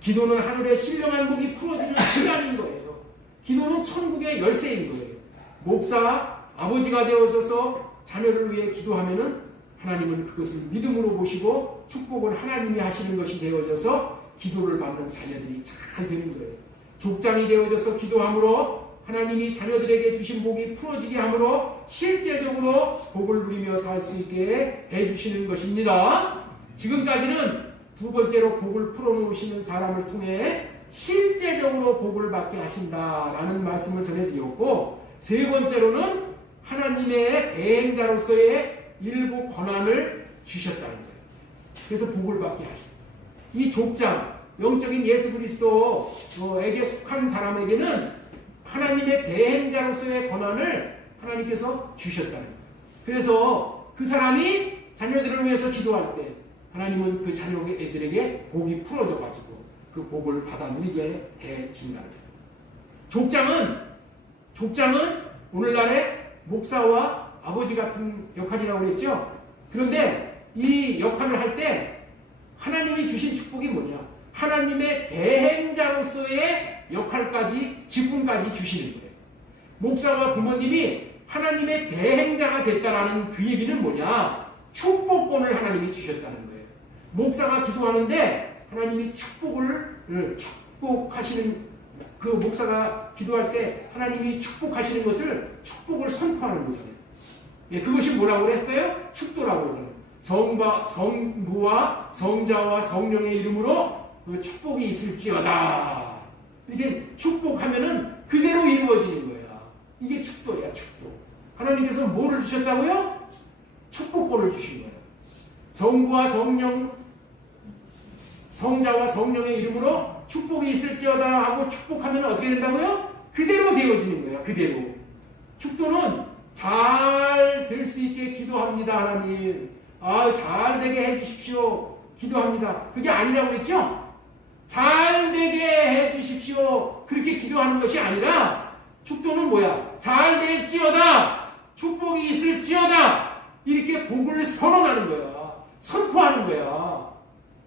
기도는 하늘의 신령한 복이 풀어지는 시간인 거예요. 기도는 천국의 열쇠인 거예요. 목사, 아버지가 되어서서 자녀를 위해 기도하면은 하나님은 그것을 믿음으로 보시고 축복은 하나님이 하시는 것이 되어져서 기도를 받는 자녀들이 잘 되는 거예요. 족장이 되어져서 기도함으로 하나님이 자녀들에게 주신 복이 풀어지게 함으로 실제적으로 복을 누리며 살 수 있게 해주시는 것입니다. 지금까지는 두 번째로 복을 풀어놓으시는 사람을 통해 실제적으로 복을 받게 하신다라는 말씀을 전해드렸고, 세 번째로는 하나님의 대행자로서의 일부 권한을 주셨다는 거예요. 그래서 복을 받게 하십니다. 이 족장, 영적인 예수 그리스도에게 속한 사람에게는 하나님의 대행자로서의 권한을 하나님께서 주셨다는 거예요. 그래서 그 사람이 자녀들을 위해서 기도할 때 하나님은 그 자녀 애들에게 복이 풀어져가지고 그 복을 받아 누리게 해준다는 거예요. 족장은 오늘날의 목사와 아버지 같은 역할이라고 그랬죠. 그런데 이 역할을 할 때 하나님이 주신 축복이 뭐냐? 하나님의 대행자로서의 역할까지, 직분까지 주시는 거예요. 목사와 부모님이 하나님의 대행자가 됐다라는 그 얘기는 뭐냐? 축복권을 하나님이 주셨다는 거예요. 목사가 기도하는데 하나님이 축복하시는, 그 목사가 기도할 때 하나님이 축복하시는 것을, 축복을 선포하는 거잖아요. 예, 그것이 뭐라고 그랬어요? 축도라고 그러잖아요. 성부와 성자와 성령의 이름으로 그 축복이 있을지어다. 이렇게 축복하면은 그대로 이루어지는 거야. 이게 축도야, 축도. 하나님께서 뭐를 주셨다고요? 축복권을 주신 거예요. 성부와 성령, 성자와 성령의 이름으로 축복이 있을지어다 하고 축복하면 어떻게 된다고요? 그대로 되어지는 거야, 그대로. 축도는 잘 될 수 있게 기도합니다, 하나님. 잘 되게 해주십시오. 기도합니다. 그게 아니라고 그랬죠? 잘 되게 해주십시오. 그렇게 기도하는 것이 아니라 축도는 뭐야? 잘 될지어다. 축복이 있을지어다. 이렇게 복을 선언하는 거야. 선포하는 거야.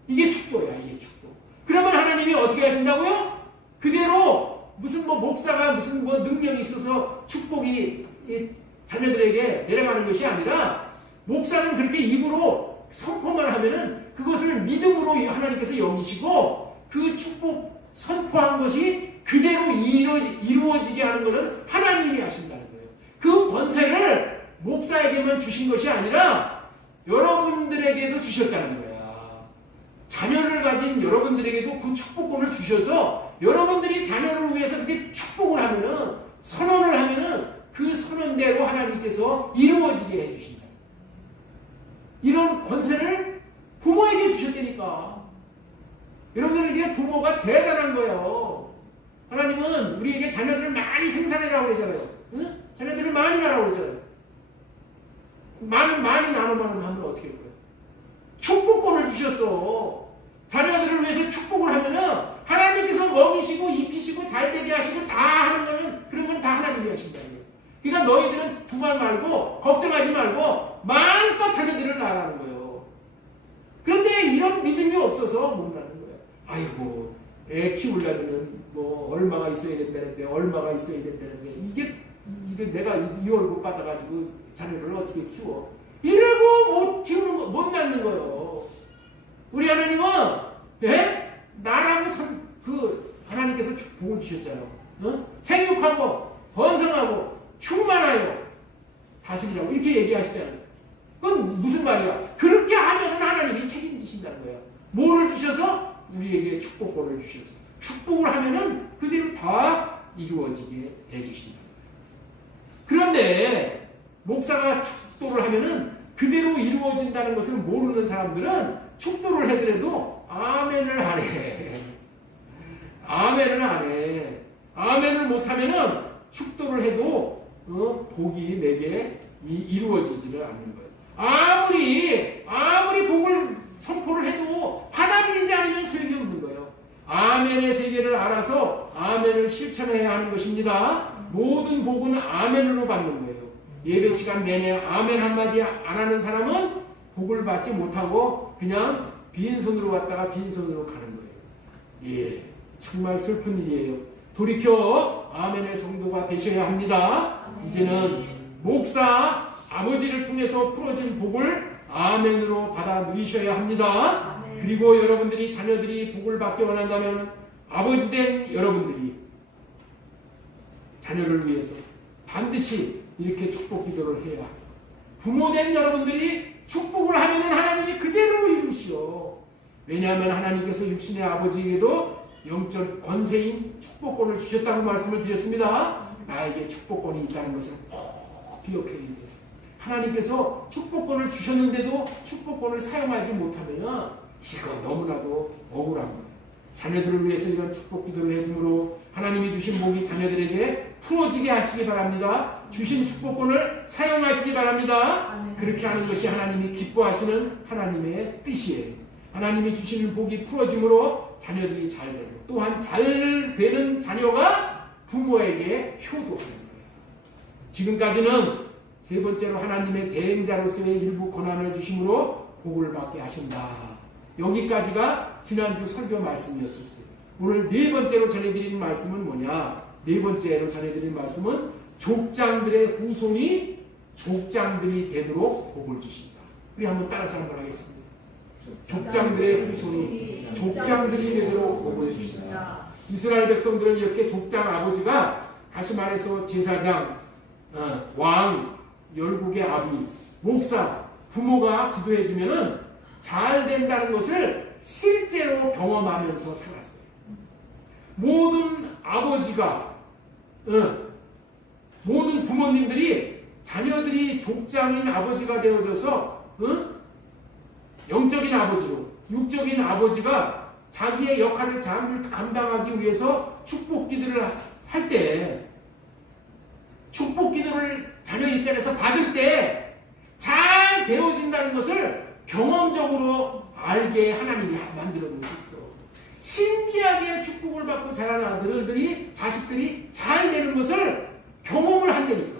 이게 축도야, 이게 축도. 그러면 하나님이 어떻게 하신다고요? 그대로 무슨 뭐 목사가 무슨 뭐 능력이 있어서 축복이 이 자녀들에게 내려가는 것이 아니라 목사는 그렇게 입으로 선포만 하면은 그것을 믿음으로 하나님께서 여기시고 그 축복 선포한 것이 그대로 이루어지게 하는 것은 하나님이 하신다는 거예요. 그 권세를 목사에게만 주신 것이 아니라 여러분들에게도 주셨다는 거야. 자녀를 가진 여러분들에게도 그 축복권을 주셔서 여러분들이 자녀를 위해서 그렇게 축복을 하면은 선언을 하면은 그 선언대로 하나님께서 이루어지게 해주신다. 이런 권세를 부모에게 주셨다니까. 여러분들에게 부모가 대단한 거예요. 하나님은 우리에게 자녀들을 많이 생산해라고 그러잖아요. 응? 자녀들을 많이 낳으라고 그러잖아요. 많이 나눠만 하면 어떻게 할 거예요? 축복권을 주셨어. 자녀들을 위해서 축복을 하면은 하나님께서 먹이시고 입히시고 잘되게 하시고 다 하는 거는 그런 건 다 하나님이 하신다는 거예요. 그러니까 너희들은 두말 말고 걱정하지 말고 마음껏 자녀들을 낳으라는 거예요. 그런데 이런 믿음이 없어서 못 낳는 거예요. 아이고 애 키우려면은 뭐 얼마가 있어야 된다는데 얼마가 있어야 된다는데 이게 내가 이 월급 받아가지고 자녀를 어떻게 키워? 이러고 못 키우는 거, 못 낳는 거예요. 우리 하나님은 나라고 하나님께서 복을 주셨잖아요. 생육하고 번성하고 충만하여 다스리라고 이렇게 얘기하시잖아요. 그건 무슨 말이야? 그렇게 하면 하나님이 책임지신다는 거예요. 뭐를 주셔서? 우리에게 축복권을 주셔서 축복을 하면은 그대로 다 이루어지게 해주신다. 그런데 목사가 축도를 하면은 그대로 이루어진다는 것을 모르는 사람들은 축도를 해더라도 아멘을 안 해. 아멘을 안 해. 아멘을 못하면은 축도를 해도 복이 내게 이루어지지를 않는 거예요. 아무리 복을 선포를 해도 받아들이지 않으면 소용이 없는 거예요. 아멘의 세계를 알아서 아멘을 실천해야 하는 것입니다. 모든 복은 아멘으로 받는 거예요. 예배 시간 내내 아멘 한마디 안 하는 사람은 복을 받지 못하고 그냥 빈손으로 왔다가 빈손으로 가는 거예요. 예, 정말 슬픈 일이에요. 돌이켜 아멘의 성도가 되셔야 합니다. 이제는 목사 아버지를 통해서 풀어진 복을 아멘으로 받아 누리셔야 합니다. 그리고 여러분들이 자녀들이 복을 받기 원한다면 아버지 된 여러분들이 자녀를 위해서 반드시 이렇게 축복 기도를 해야 합니다. 부모 된 여러분들이 축복을 하면 하나님이 그대로 이루시오. 왜냐하면 하나님께서 육신의 아버지에게도 영적 권세인 축복권을 주셨다고 말씀을 드렸습니다. 나에게 축복권이 있다는 것을 꼭 기억해야 돼요. 하나님께서 축복권을 주셨는데도 축복권을 사용하지 못하면 이거 너무나도 억울한 거예요. 자녀들을 위해서 이런 축복 기도를 해줌으로 하나님이 주신 복이 자녀들에게 풀어지게 하시기 바랍니다. 주신 축복권을 사용하시기 바랍니다. 그렇게 하는 것이 하나님이 기뻐하시는 하나님의 뜻이에요. 하나님이 주시는 복이 풀어짐으로 자녀들이 잘 되고 또한 잘 되는 자녀가 부모에게 효도하는 거예요. 지금까지는 세 번째로 하나님의 대행자로서의 일부 권한을 주심으로 복을 받게 하신다. 여기까지가 지난주 설교 말씀이었었어요. 오늘 네 번째로 전해드리는 말씀은 뭐냐? 네 번째로 전해드리는 말씀은 족장들의 후손이 족장들이 되도록 복을 주신다. 우리 한번 따라서 한번 하겠습니다. 족장들의 후손이 족장들이 되도록 복을 주신다. 이스라엘 백성들은 이렇게 족장 아버지가 다시 말해서 제사장, 왕, 열국의 아비, 목사, 부모가 기도해주면은 잘 된다는 것을 실제로 경험하면서 살았어요. 모든 아버지가, 모든 부모님들이 자녀들이 족장인 아버지가 되어져서 영적인 아버지로, 육적인 아버지가 자기의 역할을 잘 감당하기 위해서 축복 기도를 할 때, 축복 기도를 자녀 입장에서 받을 때 잘 되어진다는 것을 경험적으로 알게 하나님이 만들어 놓으셨어. 신기하게 축복을 받고 자라는 아들들이, 자식들이 잘 되는 것을 경험을 한다니까.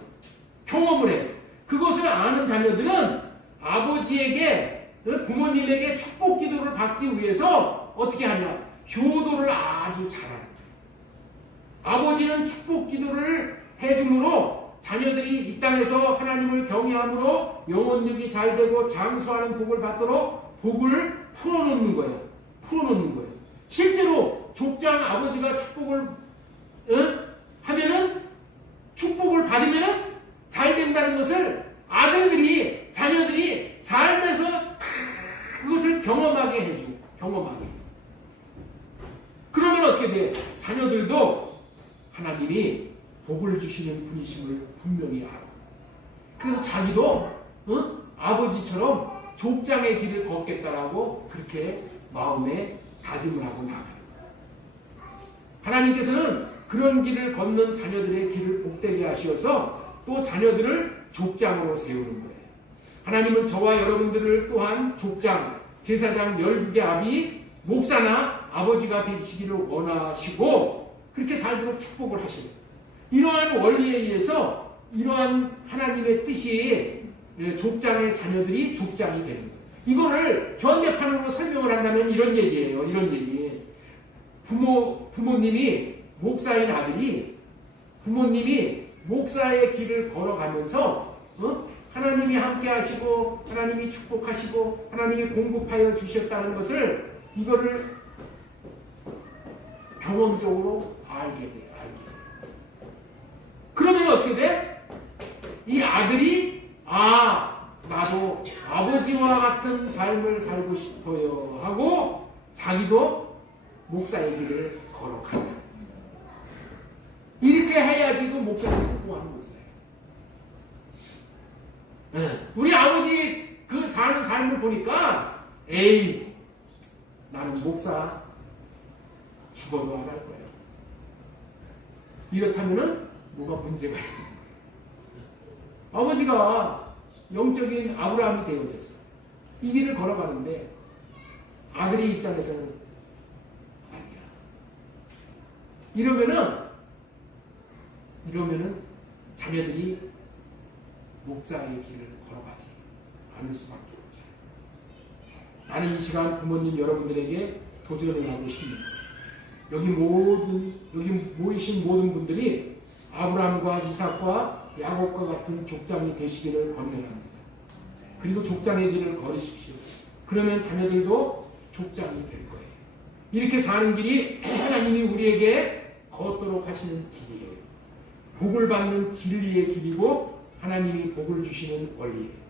경험을 해. 그것을 아는 자녀들은 아버지에게, 부모님에게 축복 기도를 받기 위해서 어떻게 하냐? 효도를 아주 잘하는 거예요. 아버지는 축복 기도를 해줌으로 자녀들이 이 땅에서 하나님을 경외함으로 영혼육이 잘 되고 장수하는 복을 받도록 복을 풀어놓는 거예요. 풀어놓는 거예요. 실제로 족장 아버지가 축복을 하면은 축복을 받으면은 잘 된다는 것을 아들들이 자녀들이 삶에서 그것을 경험하게 해줘. 경험하게. 그러면 어떻게 돼? 자녀들도 하나님이 복을 주시는 분이심을 분명히 알아. 그래서 자기도 아버지처럼 족장의 길을 걷겠다라고 그렇게 마음에 다짐을 하고 나가는 거예요. 하나님께서는 그런 길을 걷는 자녀들의 길을 복되게 하시어서 또 자녀들을 족장으로 세우는 거예요. 하나님은 저와 여러분들을 또한 족장, 제사장 12개 아비, 목사나 아버지가 되시기를 원하시고 그렇게 살도록 축복을 하시는 거예요. 이러한 원리에 의해서 이러한 하나님의 뜻이 족장의 자녀들이 족장이 되는 거예요. 이거를 현대판으로 설명을 한다면 이런 얘기예요. 이런 얘기. 부모님이 목사인 아들이 부모님이 목사의 길을 걸어가면서 하나님이 함께 하시고 하나님이 축복하시고 하나님이 공급하여 주셨다는 것을 이거를 경험적으로 알게 돼요. 그러면 어떻게 돼? 이 아들이 나도 아버지와 같은 삶을 살고 싶어요 하고 자기도 목사의 길을 걸어간다. 이렇게 해야지 그 목사를 성공하는 목사예요. 우리 아버지 그 사는 삶을 보니까 나는 목사 죽어도 안 할 거야. 이렇다면은 뭐가 문제가 있는 거예요. 아버지가 영적인 아브라함이 되어졌어. 이 길을 걸어가는데 아들의 입장에서는 아니야. 이러면은 자녀들이 목사의 길을 걸어가지 않을 수밖에 없죠. 나는 이 시간 부모님 여러분들에게 도전을 하고 싶습니다. 여기 모이신 모든 분들이 아브라함과 이삭과 야곱과 같은 족장이 되시기를 권면합니다. 그리고 족장의 길을 걸으십시오. 그러면 자녀들도 족장이 될 거예요. 이렇게 사는 길이 하나님이 우리에게 걷도록 하시는 길이에요. 복을 받는 진리의 길이고 하나님이 복을 주시는 원리예요.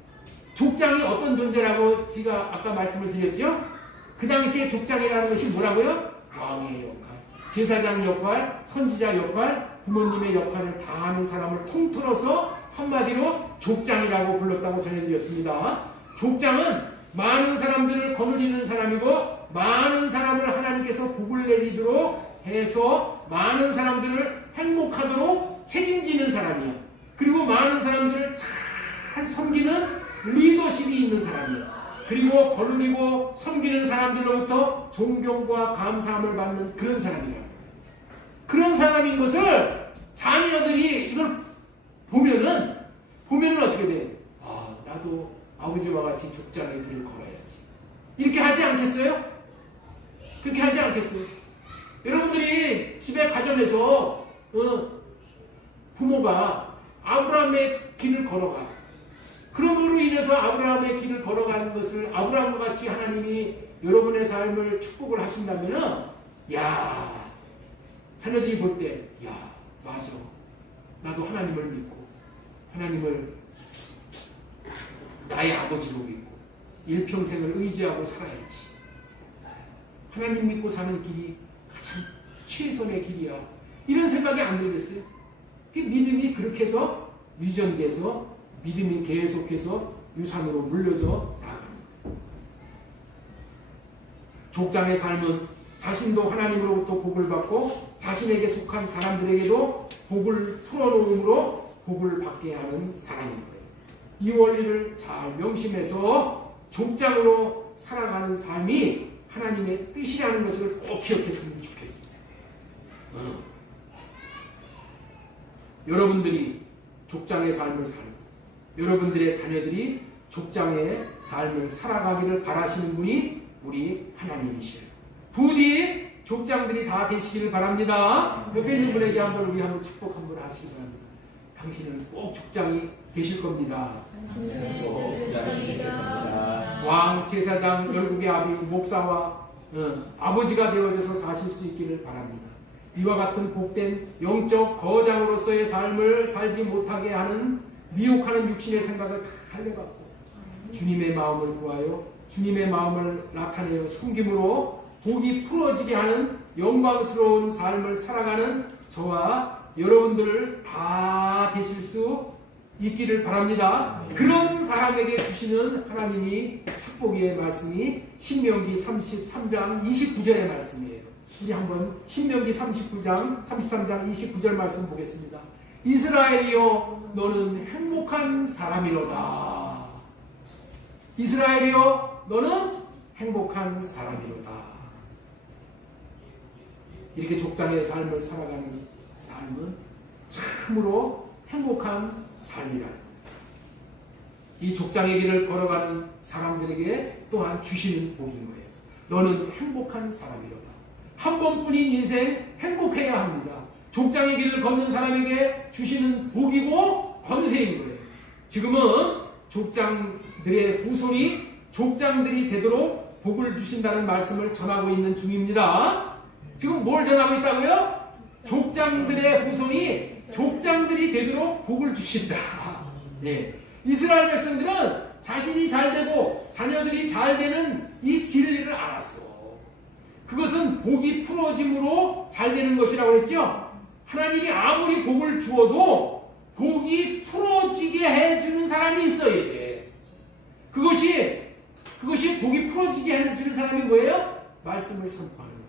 족장이 어떤 존재라고 제가 아까 말씀을 드렸죠? 그 당시에 족장이라는 것이 뭐라고요? 왕의 역할, 제사장 역할, 선지자 역할, 부모님의 역할을 다하는 사람을 통틀어서 한마디로 족장이라고 불렀다고 전해드렸습니다. 족장은 많은 사람들을 거느리는 사람이고 많은 사람을 하나님께서 복을 내리도록 해서 많은 사람들을 행복하도록 책임지는 사람이야. 그리고 많은 사람들을 잘 섬기는 리더십이 있는 사람이야. 그리고 거느리고 섬기는 사람들로부터 존경과 감사함을 받는 그런 사람이야. 그런 사람인 것을 자녀들이 이걸 보면은 어떻게 돼? 나도 아버지와 같이 족장의 길을 걸어야지. 이렇게 하지 않겠어요? 그렇게 하지 않겠어요? 여러분들이 집에 가정에서 부모가 아브라함의 길을 걸어가. 그러므로 인해서 아브라함의 길을 걸어가는 것을 아브라함과 같이 하나님이 여러분의 삶을 축복을 하신다면은 자녀들이 볼 때 맞아. 나도 하나님을 믿고 하나님을 나의 아버지로 믿고 일평생을 의지하고 살아야지. 하나님 믿고 사는 길이 가장 최선의 길이야. 이런 생각이 안 들겠어요? 믿음이 그렇게 해서 유전돼서 믿음이 계속해서 유산으로 물려져 나가는 거예요. 족장의 삶은 자신도 하나님으로부터 복을 받고 자신에게 속한 사람들에게도 복을 풀어놓음으로 복을 받게 하는 사람인 거예요. 이 원리를 잘 명심해서 족장으로 살아가는 삶이 하나님의 뜻이라는 것을 꼭 기억했으면 좋겠습니다. 여러분들이 족장의 삶을 살고 여러분들의 자녀들이 족장의 삶을 살아가기를 바라시는 분이 우리 하나님이시에요. 부디 족장들이 다 되시기를 바랍니다. 옆에 있는 분에게 우리 한번 축복 한번 하시기 바랍니다. 당신은 꼭 족장이 되실 겁니다. 왕, 제사장, 열국의 아비, 목사와 아버지가 되어져서 사실 수 있기를 바랍니다. 이와 같은 복된 영적 거장으로서의 삶을 살지 못하게 하는 미혹하는 육신의 생각을 다 살려갖고 주님의 마음을 구하여 주님의 마음을 나타내어 숨김으로 복이 풀어지게 하는 영광스러운 삶을 살아가는 저와 여러분들 다 되실 수 있기를 바랍니다. 그런 사람에게 주시는 하나님이 축복의 말씀이 신명기 33장 29절의 말씀이에요. 우리 한번 신명기 33장 29절 말씀 보겠습니다. 이스라엘이여 너는 행복한 사람이로다. 이스라엘이여 너는 행복한 사람이로다. 이렇게 족장의 삶을 살아가는 삶은 참으로 행복한 삶이라. 이 족장의 길을 걸어가는 사람들에게 또한 주시는 복인 거예요. 너는 행복한 사람이로다. 한 번뿐인 인생 행복해야 합니다. 족장의 길을 걷는 사람에게 주시는 복이고 권세인 거예요. 지금은 족장들의 후손이 족장들이 되도록 복을 주신다는 말씀을 전하고 있는 중입니다. 지금 뭘 전하고 있다고요? 족장들의 후손이 족장들이 되도록 복을 주신다. 네. 이스라엘 백성들은 자신이 잘 되고 자녀들이 잘 되는 이 진리를 알았어. 그것은 복이 풀어짐으로 잘 되는 것이라고 했죠? 하나님이 아무리 복을 주어도 복이 풀어지게 해주는 사람이 있어야 돼. 그것이 복이 풀어지게 해주는 사람이 뭐예요? 말씀을 선포하는 거예요.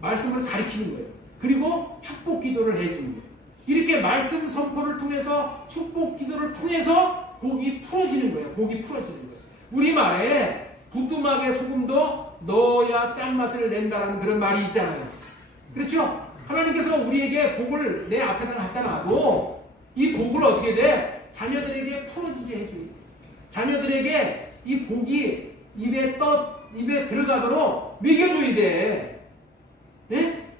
말씀을 가르치는 거예요. 그리고 축복 기도를 해주는 거예요. 이렇게 말씀 선포를 통해서 축복 기도를 통해서 복이 풀어지는 거예요. 복이 풀어지는 거예요. 우리말에 부뚜막에 소금도 넣어야 짠맛을 낸다라는 그런 말이 있잖아요. 그렇죠? 하나님께서 우리에게 복을 내 앞에다 갖다 놔도 이 복을 어떻게 돼? 자녀들에게 풀어지게 해줘야 돼. 자녀들에게 이 복이 입에 들어가도록 먹여줘야 돼. 네?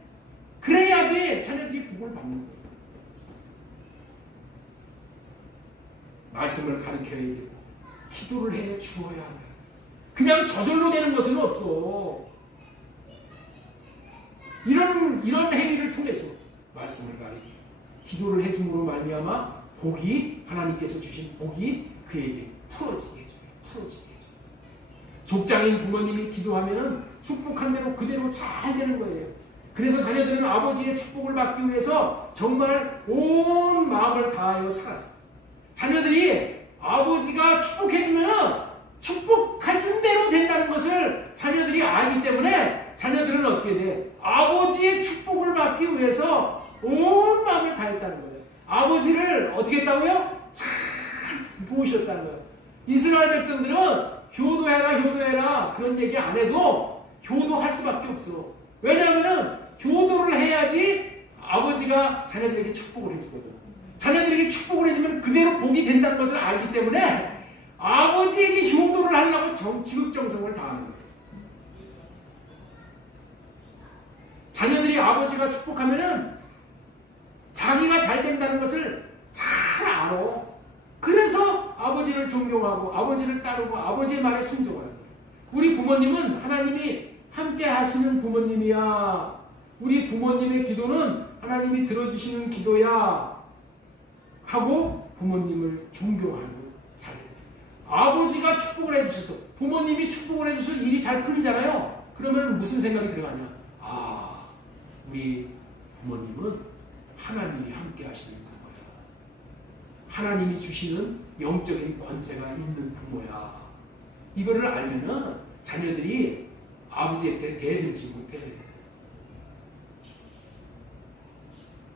그래야지 자녀들이 복을 받는 거예요. 말씀을 가르쳐야 되고 기도를 해 주어야 합니다. 그냥 저절로 되는 것은 없어. 이런 행위를 통해서 말씀을 가르치고 기도를 해줌으로 말미암아 복이 하나님께서 주신 복이 그에게 풀어지게 해줘요. 풀어지게 해줘요. 족장인 부모님이 기도하면은 축복한 대로 그대로 잘 되는 거예요. 그래서 자녀들은 아버지의 축복을 받기 위해서 정말 온 마음을 다하여 살았어요. 자녀들이 아버지가 축복해주면은 축복해준 대로 된다는 것을 자녀들이 알기 때문에 자녀들은 어떻게 돼? 아버지의 축복을 받기 위해서 온 마음을 다했다는 거예요. 아버지를 어떻게 했다고요? 잘 모으셨다는 거예요. 이스라엘 백성들은 효도해라 그런 얘기 안 해도 효도할 수밖에 없어. 왜냐하면 효도를 해야지 아버지가 자녀들에게 축복을 해주거든. 자녀들에게 축복을 해주면 그대로 복이 된다는 것을 알기 때문에 아버지에게 효도를 하려고 지극정성을 다하는 거예요. 자녀들이 아버지가 축복하면은 자기가 잘 된다는 것을 잘 알아. 그래서 아버지를 존경하고 아버지를 따르고 아버지의 말에 순종하는 거예요. 우리 부모님은 하나님이 함께 하시는 부모님이야. 우리 부모님의 기도는 하나님이 들어주시는 기도야 하고 부모님을 존경하고 살아요. 아버지가 축복을 해주셔서 부모님이 축복을 해주셔서 일이 잘 풀리잖아요. 그러면 무슨 생각이 들어가냐? 아, 우리 부모님은 하나님이 함께 하시는 부모야. 하나님이 주시는 영적인 권세가 있는 부모야. 이거를 알면은 자녀들이 아버지한테 대들지 못해.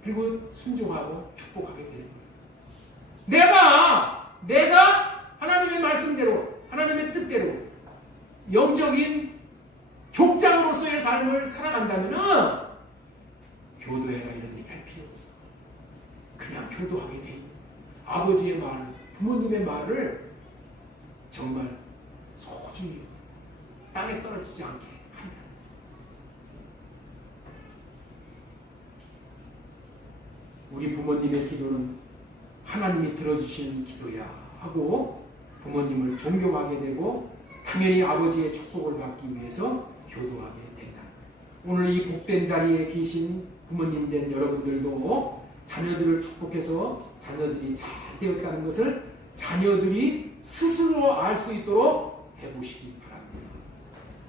그리고 순종하고 축복하게 되는 거예요. 내가 하나님의 말씀대로, 하나님의 뜻대로 영적인 족장으로서의 삶을 살아간다면은 효도해라 이런 얘기 할 필요 없어. 그냥 효도하게 돼 있는 아버지의 말, 부모님의 말을 정말 소중히 땅에 떨어지지 않게 한다. 우리 부모님의 기도는 하나님이 들어주시는 기도야 하고 부모님을 존경하게 되고 당연히 아버지의 축복을 받기 위해서 효도하게 된다. 오늘 이 복된 자리에 계신 부모님 된 여러분들도 자녀들을 축복해서 자녀들이 잘 되었다는 것을 자녀들이 스스로 알 수 있도록 해보시기 바랍니다.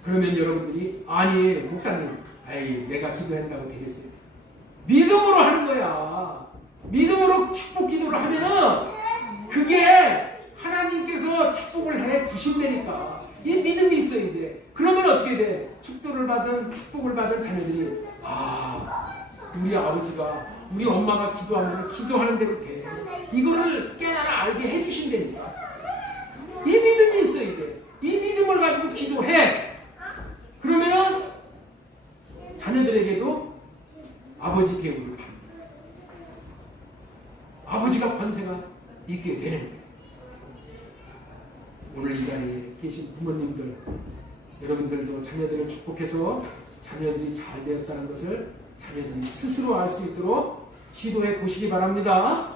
그러면 여러분들이 아니 목사님 아이 내가 기도한다고 되겠어요? 믿음으로 하는 거야. 믿음으로 축복 기도를 하면은 그게 하나님께서 축복을 해 주신다니까. 이 믿음이 있어야 돼. 그러면 어떻게 돼? 축복을 받은 자녀들이 우리 아버지가 우리 엄마가 기도하면 기도하는 대로 돼. 이거를 깨달아 알게 해주신다니까. 이 믿음이 있어야 돼. 이 믿음을 가지고 기도해. 그러면 자녀들에게도 아버지 대우를 받는 거예요. 아버지가 권세가 있게 되는 거예요. 오늘 이 자리에 계신 부모님들, 여러분들도 자녀들을 축복해서 자녀들이 잘 되었다는 것을 자녀들이 스스로 알 수 있도록 시도해 보시기 바랍니다.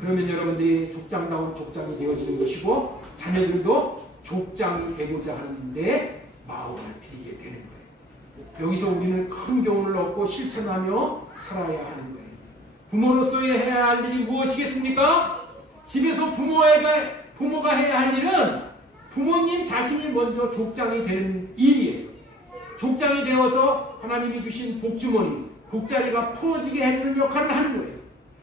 그러면 여러분들이 족장다운 족장이 되어지는 것이고 자녀들도 족장이 되고자 하는데 마음을 들이게 되는 거예요. 여기서 우리는 큰 교훈을 얻고 실천하며 살아야 하는 거예요. 부모로서의 해야 할 일이 무엇이겠습니까? 집에서 부모가 해야 할 일은 부모님 자신이 먼저 족장이 되는 일이에요. 족장이 되어서 하나님이 주신 복주머니, 복자리가 풀어지게 해주는 역할을 하는 거예요.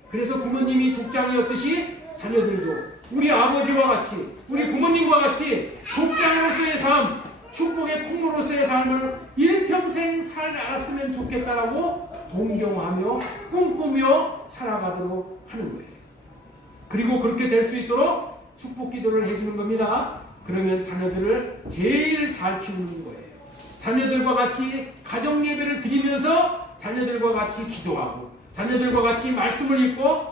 그래서 부모님이 족장이었듯이 자녀들도 우리 아버지와 같이, 우리 부모님과 같이 족장으로서의 삶, 축복의 통로로서의 삶을 일평생 살아갔으면 좋겠다라고 동경하며 꿈꾸며 살아가도록 하는 거예요. 그리고 그렇게 될 수 있도록 축복 기도를 해주는 겁니다. 그러면 자녀들을 제일 잘 키우는 거예요. 자녀들과 같이 가정 예배를 드리면서 자녀들과 같이 기도하고 자녀들과 같이 말씀을 읽고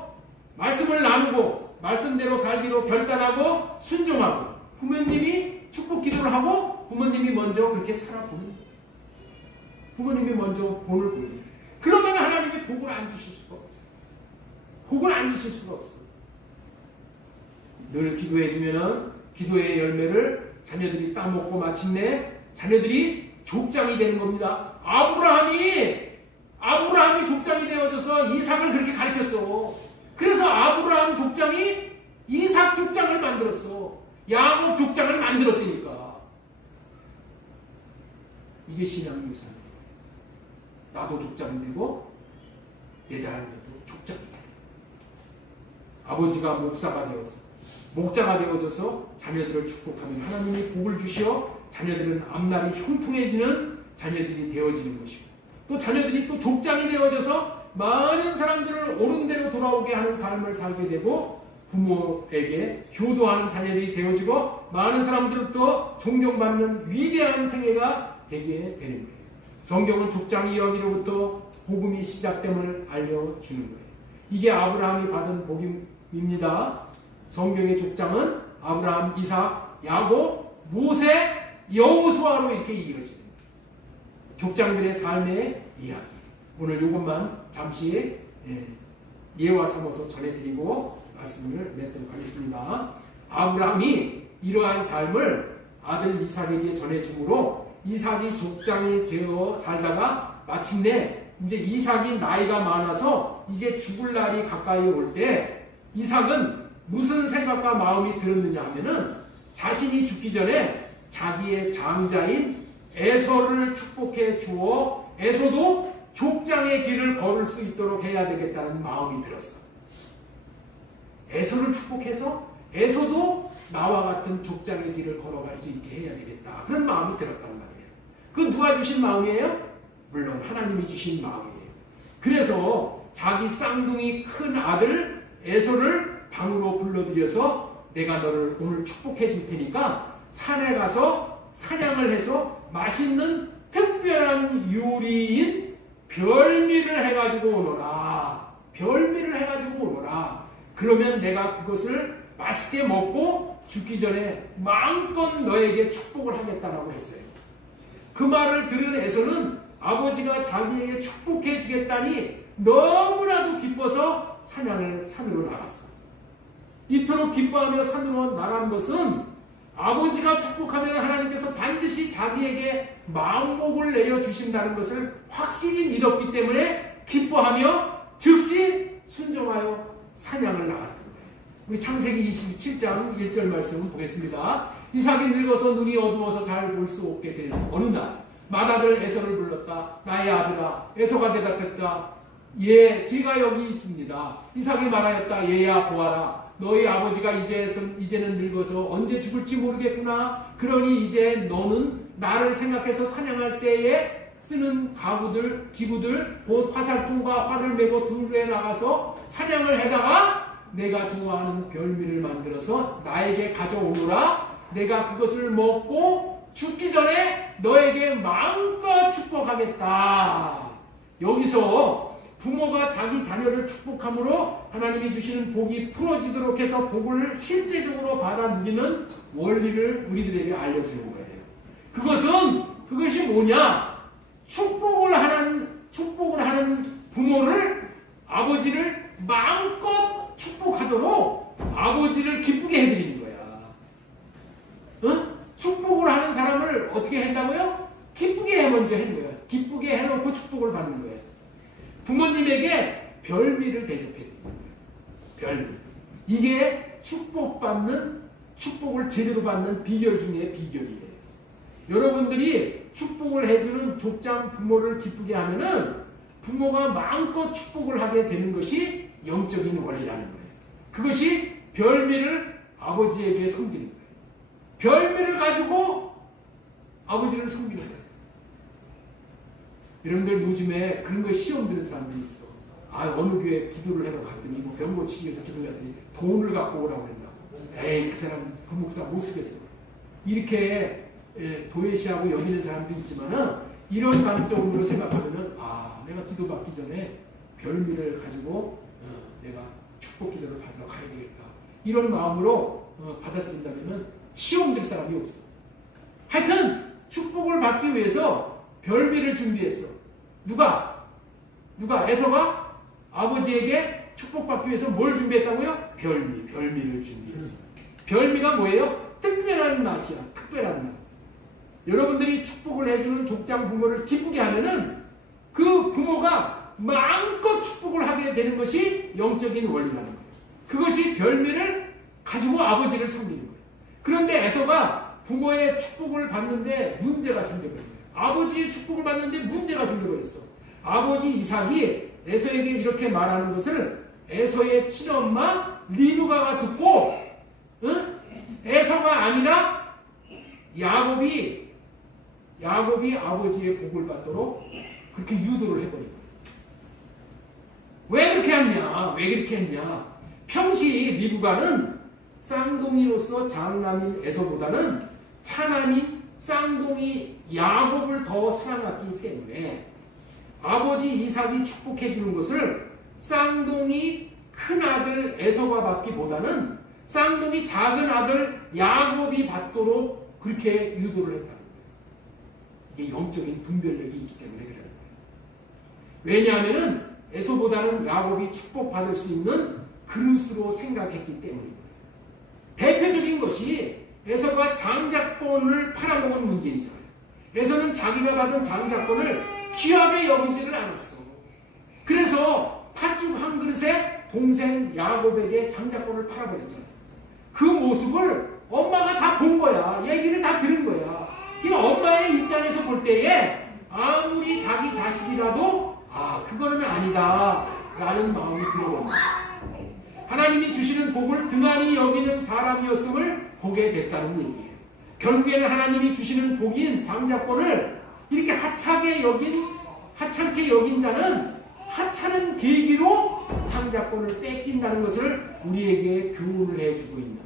말씀을 나누고 말씀대로 살기로 결단하고 순종하고 부모님이 축복 기도를 하고 부모님이 먼저 그렇게 살아보는 거예요. 부모님이 먼저 본을 보는 거예요. 그러면 하나님이 복을 안 주실 수가 없어요. 복을 안 주실 수가 없어요. 늘 기도해주면은 기도의 열매를 자녀들이 따먹고 마침내 자녀들이 족장이 되는 겁니다. 아브라함이 족장이 되어져서 이삭을 그렇게 가르쳤어. 그래서 아브라함 족장이 이삭 족장을 만들었어. 야곱 족장을 만들었다니까. 이게 신앙 유산이에요. 나도 족장이 되고 내 자녀도 족장이 되고 아버지가 목자가 되어져서 자녀들을 축복하면 하나님이 복을 주시어 자녀들은 앞날이 형통해지는 자녀들이 되어지는 것이고 또 자녀들이 또 족장이 되어져서 많은 사람들을 옳은 대로 돌아오게 하는 삶을 살게 되고 부모에게 효도하는 자녀들이 되어지고 많은 사람들도 존경받는 위대한 생애가 되게 되는 거예요. 성경은 족장 이야기로부터 복음이 시작됨을 알려주는 거예요. 이게 아브라함이 받은 복입니다. 성경의 족장은 아브라함, 이삭, 야곱, 모세, 여호수아로 이렇게 이어집니다. 족장들의 삶의 이야기. 오늘 이것만 잠시 예와 삼아서 전해드리고 말씀을 맺도록 하겠습니다. 아브라함이 이러한 삶을 아들 이삭에게 전해주므로 이삭이 족장이 되어 살다가 마침내 이제 이삭이 나이가 많아서 이제 죽을 날이 가까이 올 때 이삭은 무슨 생각과 마음이 들었느냐 하면은 자신이 죽기 전에 자기의 장자인 에서를 축복해 주어 에서도 족장의 길을 걸을 수 있도록 해야 되겠다는 마음이 들었어. 에서를 축복해서 에서도 나와 같은 족장의 길을 걸어갈 수 있게 해야 되겠다. 그런 마음이 들었단 말이에요. 그건 누가 주신 마음이에요? 물론 하나님이 주신 마음이에요. 그래서 자기 쌍둥이 큰 아들 에서를 방으로 불러들여서 내가 너를 오늘 축복해 줄 테니까 산에 가서 사냥을 해서 맛있는 특별한 요리인 별미를 해가지고 오너라. 별미를 해가지고 오너라. 그러면 내가 그것을 맛있게 먹고 죽기 전에 마음껏 너에게 축복을 하겠다라고 했어요. 그 말을 들은 에서는 아버지가 자기에게 축복해 주겠다니 너무나도 기뻐서 산으로 나갔어. 이토록 기뻐하며 산으로 나간 것은 아버지가 축복하면 하나님께서 반드시 자기에게 마음복을 내려주신다는 것을 확실히 믿었기 때문에 기뻐하며 즉시 순종하여 사냥을 나갔던 거예요. 우리 창세기 27장 1절 말씀을 보겠습니다. 이삭이 늙어서 눈이 어두워서 잘 볼 수 없게 된 어느 날 맏아들 에서를 불렀다. 나의 아들아. 에서가 대답했다. 예, 제가 여기 있습니다. 이삭이 말하였다. 얘야 보아라. 너희 아버지가 이제는 늙어서 언제 죽을지 모르겠구나. 그러니 이제 너는 나를 생각해서 사냥할 때에 쓰는 기구들 곧 화살통과 활을 메고 들에 나가서 사냥을 해다가 내가 좋아하는 별미를 만들어서 나에게 가져오노라. 내가 그것을 먹고 죽기 전에 너에게 마음껏 축복하겠다. 여기서 부모가 자기 자녀를 축복함으로 하나님이 주시는 복이 풀어지도록 해서 복을 실제적으로 받아 누리는 원리를 우리들에게 알려주는 거예요. 그것이 뭐냐? 축복을 하는 부모를, 아버지를 마음껏 축복하도록 아버지를 기쁘게 해드리는 거야. 축복을 하는 사람을 어떻게 한다고요? 기쁘게 먼저 하는 거예요. 기쁘게 해놓고 축복을 받는 거예요. 부모님에게 별미를 대접해드리는 거예요. 별미. 이게 축복을 제대로 받는 비결 중에 비결이에요. 여러분들이 축복을 해주는 족장 부모를 기쁘게 하면은 부모가 마음껏 축복을 하게 되는 것이 영적인 원리라는 거예요. 그것이 별미를 아버지에게 섬기는 거예요. 별미를 가지고 아버지를 섬기는 거예요. 여러분들 요즘에 그런 거에 시험 드는 사람들이 있어. 어느 교회 기도를 해서 갔더니 뭐 병 고치기 위해서 기도했더니 돈을 갖고 오라고 했다고. 에이, 그 사람 그 목사 못 쓰겠어. 이렇게 도외시하고 여기는 사람도 있지만은 이런 관점으로 생각하면은 내가 기도 받기 전에 별미를 가지고 내가 축복 기도를 받으러 가야 되겠다. 이런 마음으로 받아들인다면은 시험 될 사람이 없어. 하여튼 축복을 받기 위해서 별미를 준비했어. 누가? 에서가 아버지에게 축복받기 위해서 뭘 준비했다고요? 별미를 준비했어. 별미가 뭐예요? 특별한 맛이야. 특별한 맛. 여러분들이 축복을 해주는 족장 부모를 기쁘게 하면은 그 부모가 마음껏 축복을 하게 되는 것이 영적인 원리라는 거예요. 그것이 별미를 가지고 아버지를 섬기는 거예요. 그런데 에서가 부모의 축복을 받는데 문제가 생겨버린 거예요. 아버지의 축복을 받는데 문제가 생겨버렸어. 아버지 이삭이 에서에게 이렇게 말하는 것을 에서의 친엄마 리브가가 듣고 에서가 아니라 야곱이 아버지의 복을 받도록 그렇게 유도를 해버린 거예요. 왜 그렇게 했냐? 평시 리브가는 쌍둥이로서 장남인 에서보다는 차남인 쌍둥이 야곱을 더 사랑했기 때문에 아버지 이삭이 축복해 주는 것을 쌍둥이 큰아들 에서가 받기보다는 쌍둥이 작은 아들 야곱이 받도록 그렇게 유도를 했다는 거예요. 이게 영적인 분별력이 있기 때문에 그러는 거예요. 왜냐하면 에서보다는 야곱이 축복받을 수 있는 그릇으로 생각했기 때문입니다. 대표적인 것이 에서가 장자권을 팔아먹은 문제이잖아요. 에서는 자기가 받은 장자권을 귀하게 여기지를 않았어. 그래서 팥죽 한 그릇에 동생 야곱에게 장자권을 팔아버렸잖아요. 그 모습을 엄마가 다 본 거야. 얘기를 다 들은 거야. 엄마의 입장에서 볼 때에 아무리 자기 자식이라도 그거는 아니다 라는 마음이 들어옵니다. 하나님이 주시는 복을 등한히 여기는 사람이었음을 보게 됐다는 얘기예요. 결국에는 하나님이 주시는 복인 장자권을 이렇게 하찮게 여긴 자는 하찮은 계기로 장자권을 뺏긴다는 것을 우리에게 교훈을 해주고 있는 거예요.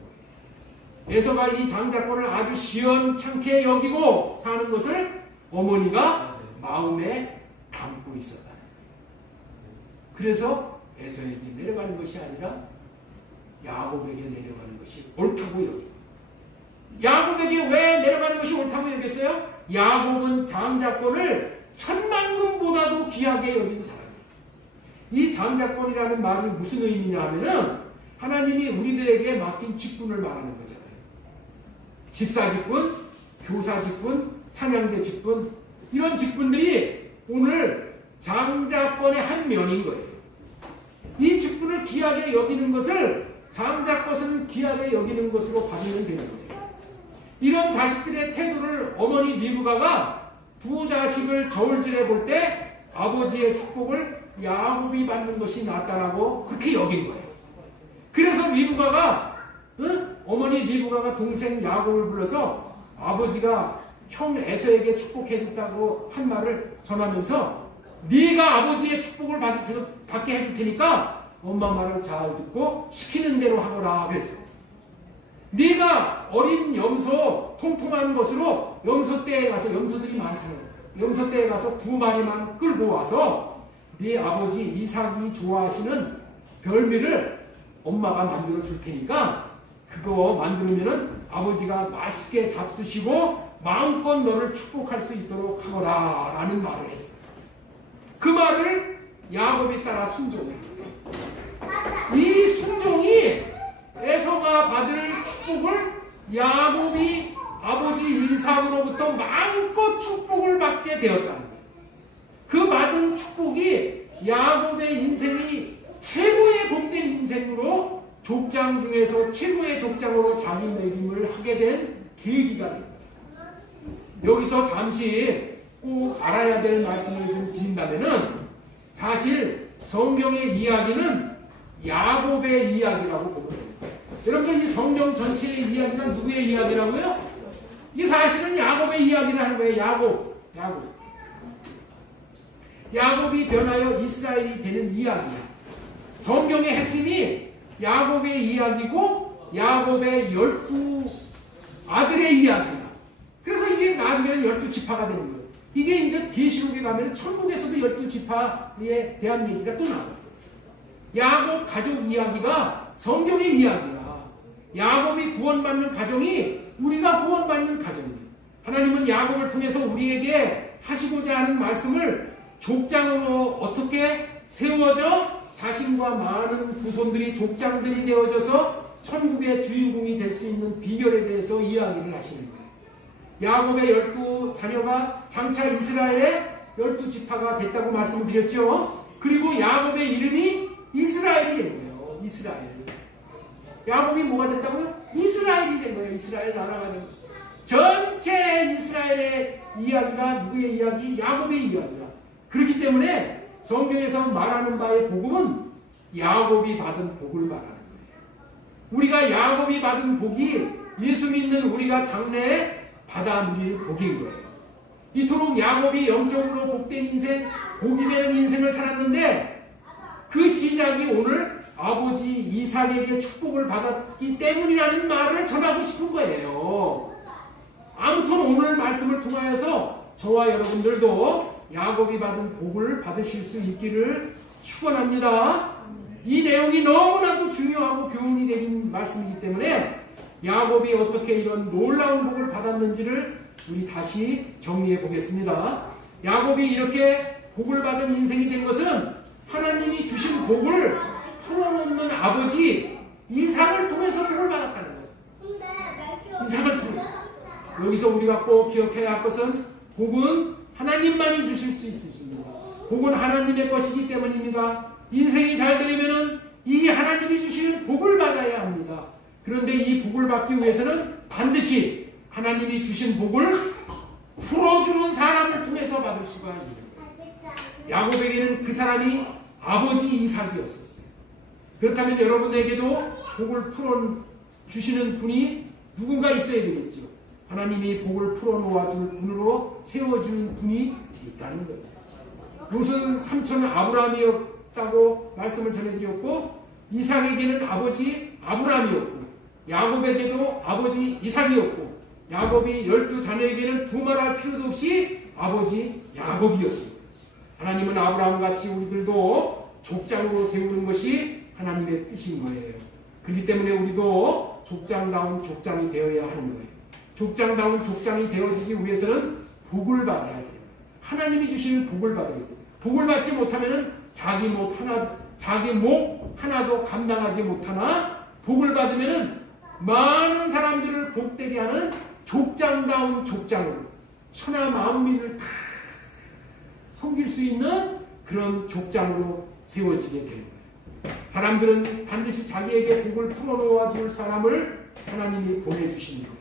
에서가 이 장자권을 아주 시원찮게 여기고 사는 것을 어머니가 마음에 담고 있었다는 거예요. 그래서 에서에게 내려가는 것이 아니라 야곱에게 내려가는 것이 옳다고 여기고, 야곱에게 왜 내려가는 것이 옳다고 여겼어요? 야곱은 장자권을 천만금보다도 귀하게 여긴 사람이에요. 이 장자권이라는 말이 무슨 의미냐 하면은 하나님이 우리들에게 맡긴 직분을 말하는 거잖아요. 집사 직분, 교사 직분, 찬양대 직분, 이런 직분들이 오늘 장자권의 한 면인 거예요. 이 직분을 귀하게 여기는 것을 장자것은 귀하게 여기는 것으로 받으면 되는 거예요. 이런 자식들의 태도를 어머니 리브가가 두 자식을 저울질해 볼 때 아버지의 축복을 야곱이 받는 것이 낫다라고 그렇게 여긴 거예요. 그래서 리브가가 어머니 리브가가 동생 야곱을 불러서 아버지가 형 에서에게 축복해 줬다고 한 말을 전하면서 네가 아버지의 축복을 받게 해줄 테니까 엄마 말을 잘 듣고 시키는 대로 하거라 그랬어요. 네가 어린 염소 통통한 것으로 염소떼에 가서, 염소들이 많잖아요. 염소떼에 가서 2마리만 끌고 와서 네 아버지 이삭이 좋아하시는 별미를 엄마가 만들어 줄 테니까 그거 만들면은 아버지가 맛있게 잡수시고 마음껏 너를 축복할 수 있도록 하거라 라는 말을 했어요. 그 말을 야곱이 따라 순종해요. 이 순종이 에서가 받을 축복을 야곱이 아버지 이삭으로부터 마음껏 축복을 받게 되었다는 거예요. 그 받은 축복이 야곱의 인생이 최고의 복된 인생으로 족장 중에서 최고의 족장으로 자리매김을 하게 된 계기가 됩니다. 여기서 잠시 꼭 알아야 될 말씀을 좀 드린다면은 사실 성경의 이야기는 야곱의 이야기라고 보면 됩니다. 여러분들 이 성경 전체의 이야기는 누구의 이야기라고요? 이 사실은 야곱의 이야기를 하는 거예요. 야곱이 변하여 이스라엘이 되는 이야기야. 성경의 핵심이 야곱의 이야기고 야곱의 12 아들의 이야기야. 그래서 이게 나중에는 12지파가 되는 거예요. 이게 이제 계시록에 가면 천국에서도 12지파에 대한 얘기가 또 나와요. 야곱 가족 이야기가 성경의 이야기야. 야곱이 구원받는 가정이 우리가 구원받는 가정이에요. 하나님은 야곱을 통해서 우리에게 하시고자 하는 말씀을 족장으로 어떻게 세워져 자신과 많은 후손들이 족장들이 되어져서 천국의 주인공이 될 수 있는 비결에 대해서 이야기를 하시는 거예요. 야곱의 12자녀가 장차 이스라엘의 12지파가 됐다고 말씀을 드렸죠. 그리고 야곱의 이름이 이스라엘이 된 거예요. 이스라엘. 야곱이 뭐가 됐다고요? 이스라엘이 된 거예요. 이스라엘 나라가 된 거예요. 전체 이스라엘의 이야기가 누구의 이야기? 야곱의 이야기야. 그렇기 때문에 성경에서 말하는 바의 복음은 야곱이 받은 복을 말하는 거예요. 우리가 야곱이 받은 복이 예수 믿는 우리가 장래에 받아 누릴 복인 거예요. 이토록 야곱이 영적으로 복된 인생, 복이 되는 인생을 살았는데 그 시작이 오늘 아버지 이삭에게 축복을 받았기 때문이라는 말을 전하고 싶은 거예요. 아무튼 오늘 말씀을 통하여서 저와 여러분들도 야곱이 받은 복을 받으실 수 있기를 축원합니다. 이 내용이 너무나도 중요하고 교훈이 되는 말씀이기 때문에 야곱이 어떻게 이런 놀라운 복을 받았는지를 우리 다시 정리해 보겠습니다. 야곱이 이렇게 복을 받은 인생이 된 것은 하나님이 주신 복을 풀어놓는 아버지 이삭을 통해서 복을 받았다는 거예요. 이삭을 통해서. 여기서 우리가 꼭 기억해야 할 것은 복은 하나님만이 주실 수 있으십니다. 복은 하나님의 것이기 때문입니다. 인생이 잘 되려면 이 하나님이 주시는 복을 받아야 합니다. 그런데 이 복을 받기 위해서는 반드시 하나님이 주신 복을 풀어주는 사람을 통해서 받을 수가 있는 거예요. 야곱에게는 그 사람이 아버지 이삭이었었어요. 그렇다면 여러분에게도 복을 풀어주시는 분이 누군가 있어야 되겠죠. 하나님이 복을 풀어놓아줄 분으로 세워주는 분이 있다는 거예요. 롯은 삼촌 아브라함이었다고 말씀을 전해드렸고 이삭에게는 아버지 아브라함이었고 야곱에게도 아버지 이삭이었고 야곱이 12자녀에게는 두말할 필요도 없이 아버지 야곱이었습니다. 하나님은 아브라함같이 우리들도 족장으로 세우는 것이 하나님의 뜻인 거예요. 그렇기 때문에 우리도 족장다운 족장이 되어야 하는 거예요. 족장다운 족장이 되어지기 위해서는 복을 받아야 돼요. 하나님이 주시는 복을 받아야 돼. 복을 받지 못하면은 자기 목 하나도 감당하지 못하나, 복을 받으면은 많은 사람들을 복되게 하는 족장다운 족장으로 천하 만민을 다 섬길 수 있는 그런 족장으로 세워지게 되는 거예요. 사람들은 반드시 자기에게 복을 풀어놓아 줄 사람을 하나님이 보내주시는 거예요.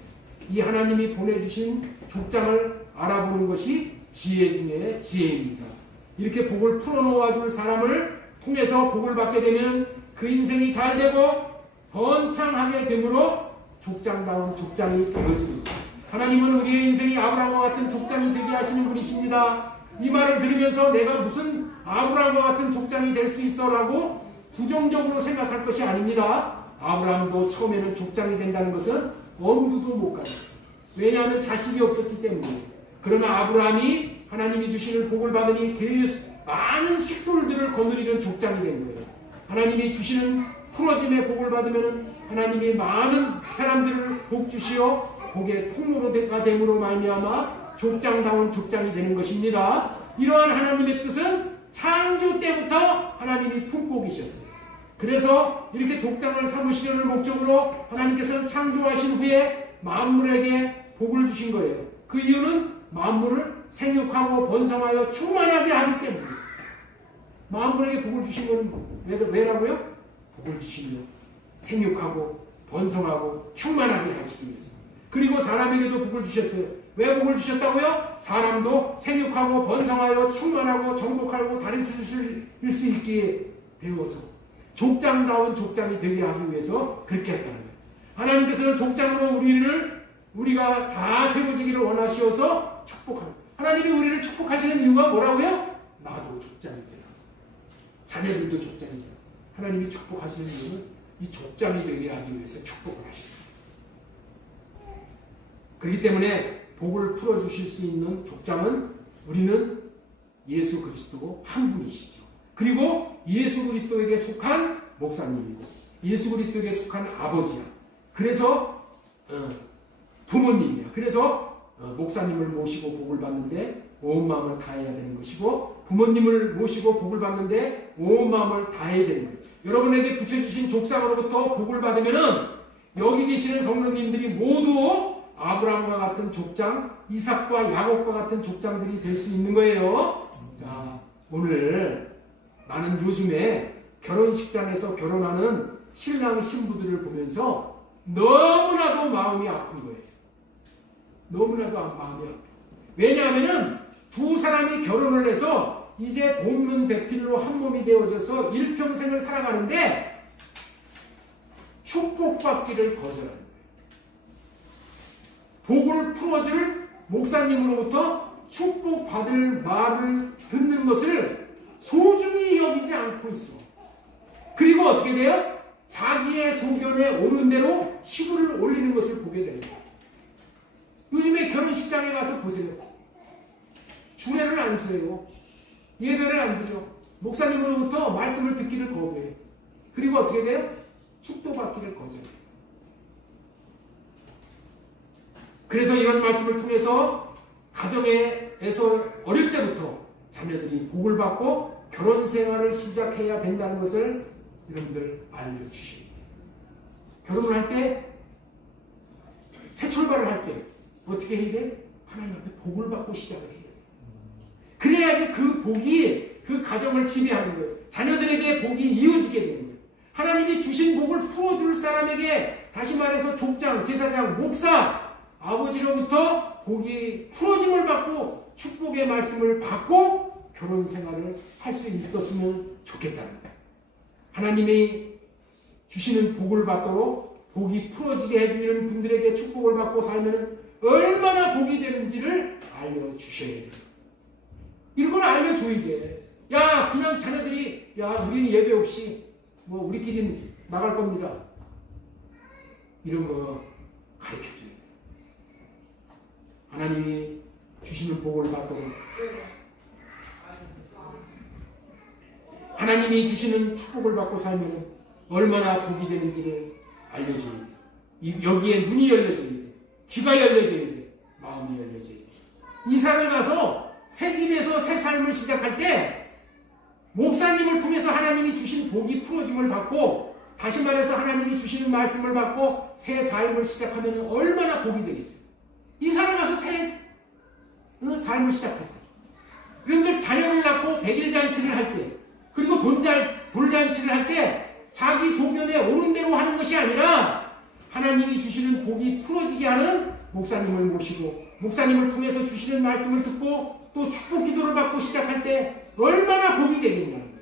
이 하나님이 보내주신 족장을 알아보는 것이 지혜 중에 지혜입니다. 이렇게 복을 풀어놓아 줄 사람을 통해서 복을 받게 되면 그 인생이 잘 되고 번창하게 되므로 족장다운 족장이 되어집니다. 하나님은 우리의 인생이 아브라함과 같은 족장이 되게 하시는 분이십니다. 이 말을 들으면서 내가 무슨 아브라함과 같은 족장이 될 수 있어 라고 부정적으로 생각할 것이 아닙니다. 아브라함도 처음에는 족장이 된다는 것은 엄두도 못 가졌어요. 왜냐하면 자식이 없었기 때문에. 그러나 아브라함이 하나님이 주시는 복을 받으니 많은 식솔들을 거느리는 족장이 된 거예요. 하나님이 주시는 풀어짐의 복을 받으면 하나님이 많은 사람들을 복 주시어 복의 통로가 됨으로 말미암아 족장다운 족장이 되는 것입니다. 이러한 하나님의 뜻은 창조 때부터 하나님이 품고 계셨어요. 그래서 이렇게 족장을 삼으시려는 목적으로 하나님께서는 창조하신 후에 만물에게 복을 주신 거예요. 그 이유는 만물을 생육하고 번성하여 충만하게 하기 때문에. 만물에게 복을 주신 건 왜라고요? 복을 주시며 생육하고 번성하고 충만하게 하시기 위해서. 그리고 사람에게도 복을 주셨어요. 왜 복을 주셨다고요? 사람도 생육하고 번성하여 충만하고 정복하고 다리스실 수 있게 배워서 족장다운 족장이 되게 하기 위해서 그렇게 했다는 거예요. 하나님께서는 족장으로 우리가 다 세워지기를 원하시어서 축복하는 거예요. 하나님이 우리를 축복하시는 이유가 뭐라고요? 나도 족장이 되라. 자녀들도 족장이 되라. 하나님이 축복하시는 이유는 이 족장이 되게 하기 위해서 축복을 하십니다. 그렇기 때문에 복을 풀어주실 수 있는 족장은 우리는 예수 그리스도 한 분이시죠. 그리고 예수 그리스도에게 속한 목사님이고 예수 그리스도에게 속한 아버지야. 그래서 부모님이야. 그래서 목사님을 모시고 복을 받는데 온 마음을 다해야 되는 것이고 부모님을 모시고 복을 받는데 온 마음을 다해야 되는 거예요. 여러분에게 붙여주신 족상으로부터 복을 받으면은 여기 계시는 성도님들이 모두 아브라함과 같은 족장, 이삭과 야곱과 같은 족장들이 될 수 있는 거예요. 자, 오늘 나는 요즘에 결혼식장에서 결혼하는 신랑 신부들을 보면서 너무나도 마음이 아픈 거예요. 너무나도 마음이 아파요. 왜냐하면은 두 사람이 결혼을 해서 이제 돕는 배필로 한 몸이 되어져서 일평생을 살아가는데 축복받기를 거절하는 거예요. 복을 풀어줄 목사님으로부터 축복받을 말을 듣는 것을 소중히 여기지 않고 있어. 그리고 어떻게 돼요? 자기의 소견에 오른 대로 시부를 올리는 것을 보게 됩니다. 요즘에 결혼식장에 가서 보세요. 주례를 안 서요. 예배를 안 드려. 목사님으로부터 말씀을 듣기를 거부해요. 그리고 어떻게 돼요? 축도받기를 거절해요. 그래서 이런 말씀을 통해서 가정에서 어릴 때부터 자녀들이 복을 받고 결혼 생활을 시작해야 된다는 것을 여러분들 알려주십니다. 결혼을 할 때, 새 출발을 할 때 어떻게 해야 돼? 하나님 앞에 복을 받고 시작을 해야 돼. 그래야지 그 복이 그 가정을 지배하는 거예요. 자녀들에게 복이 이어지게 되는 거예요. 하나님이 주신 복을 풀어줄 사람에게 다시 말해서 족장, 제사장, 목사, 아버지로부터 복이 풀어짐을 받고 축복의 말씀을 받고 결혼 생활을 할 수 있었으면 좋겠다는 거예요. 하나님이 주시는 복을 받도록 복이 풀어지게 해주는 분들에게 축복을 받고 살면 얼마나 복이 되는지를 알려주셔야 돼요. 이런 걸 알려줘야 돼. 야, 그냥 자녀들이 우리는 예배 없이 우리끼리 나갈 겁니다. 이런 거 가르쳐줘야 돼. 하나님이 주시는 복을 받도록 하나님이 주시는 축복을 받고 살면 얼마나 복이 되는지를 알려줘야 돼. 여기에 눈이 열려져야 돼. 귀가 열려져야 돼. 마음이 열려져야 돼. 이사를 가서 새 집에서 새 삶을 시작할 때 목사님을 통해서 하나님이 주신 복이 풀어짐을 받고, 다시 말해서 하나님이 주시는 말씀을 받고 새 삶을 시작하면 얼마나 복이 되겠어요. 이 사람 가서 새 삶을 시작할 때, 그런데 자녀를 낳고 백일잔치를 할 때, 그리고 돌잔치를 할 때 자기 소견에 옳은 대로 하는 것이 아니라 하나님이 주시는 복이 풀어지게 하는 목사님을 모시고 목사님을 통해서 주시는 말씀을 듣고 또 축복 기도를 받고 시작할 때 얼마나 복이 되겠냐는 거예요.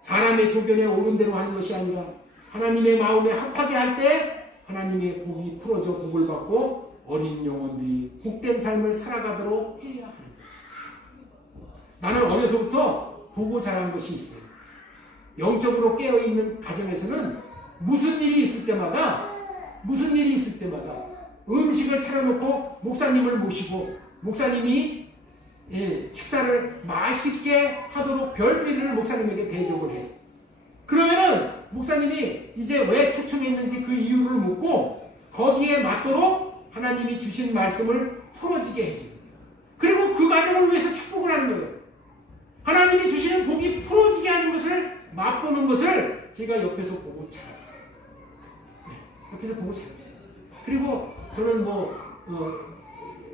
사람의 소견에 옳은 대로 하는 것이 아니라 하나님의 마음에 합하게 할 때 하나님의 복이 풀어져 복을 받고 어린 영혼들이 복된 삶을 살아가도록 해야 합니다. 나는 어려서부터 보고 자란 것이 있어요. 영적으로 깨어있는 가정에서는 무슨 일이 있을 때마다 음식을 차려놓고 목사님을 모시고 목사님이 식사를 맛있게 하도록 별미를 목사님에게 대접을 해요. 그러면은 목사님이 이제 왜 초청했는지 그 이유를 묻고 거기에 맞도록 하나님이 주신 말씀을 풀어지게 해줘요. 그리고 그 가정을 위해서 축복을 하는 거예요. 하나님이 주시는 복이 풀어지게 하는 것을 맛보는 것을 제가 옆에서 보고 자랐어요. 옆에서 보고 자랐어요. 그리고 저는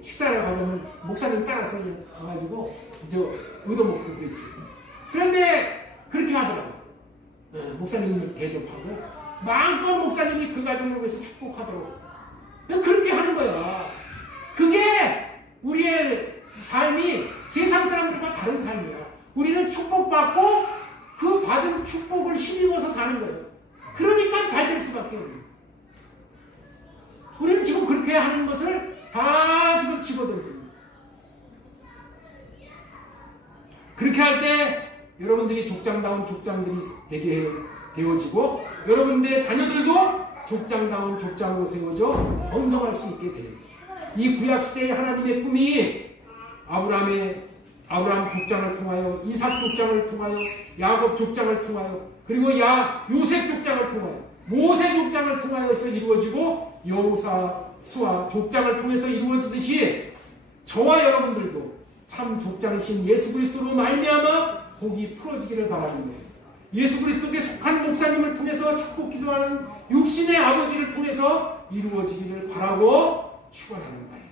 식사를 가자면 목사님 따라서 가가지고 얻어먹고 그랬지. 그런데 그렇게 하더라고요. 목사님을 대접하고 마음껏 목사님이 그 가정을 위해서 축복하도록 그렇게 하는 거야. 그게 우리의 삶이 세상 사람들과 다른 삶이야. 우리는 축복받고 그 받은 축복을 힘입어서 사는 거예요. 그러니까 잘 될 수밖에 없어요. 우리는 지금 그렇게 하는 것을 다 지금 집어던집니다. 그렇게 할 때 여러분들이 족장다운 족장들이 되게 되어지고 여러분들의 자녀들도 족장다운 족장으로 세워져 번성할 수 있게 됩니다. 이 구약시대의 하나님의 꿈이 아브라함 족장을 통하여 이삭 족장을 통하여 야곱 족장을 통하여 그리고 요셉 족장을 통하여 모세 족장을 통하여서 이루어지고 여호수아 족장을 통해서 이루어지듯이 저와 여러분들도 참 족장이신 예수 그리스도로 말미암아 복이 풀어지기를 바라는 거예요. 예수 그리스도께 속한 목사님을 통해서 축복 기도하는 육신의 아버지를 통해서 이루어지기를 바라고 축원하는 거예요.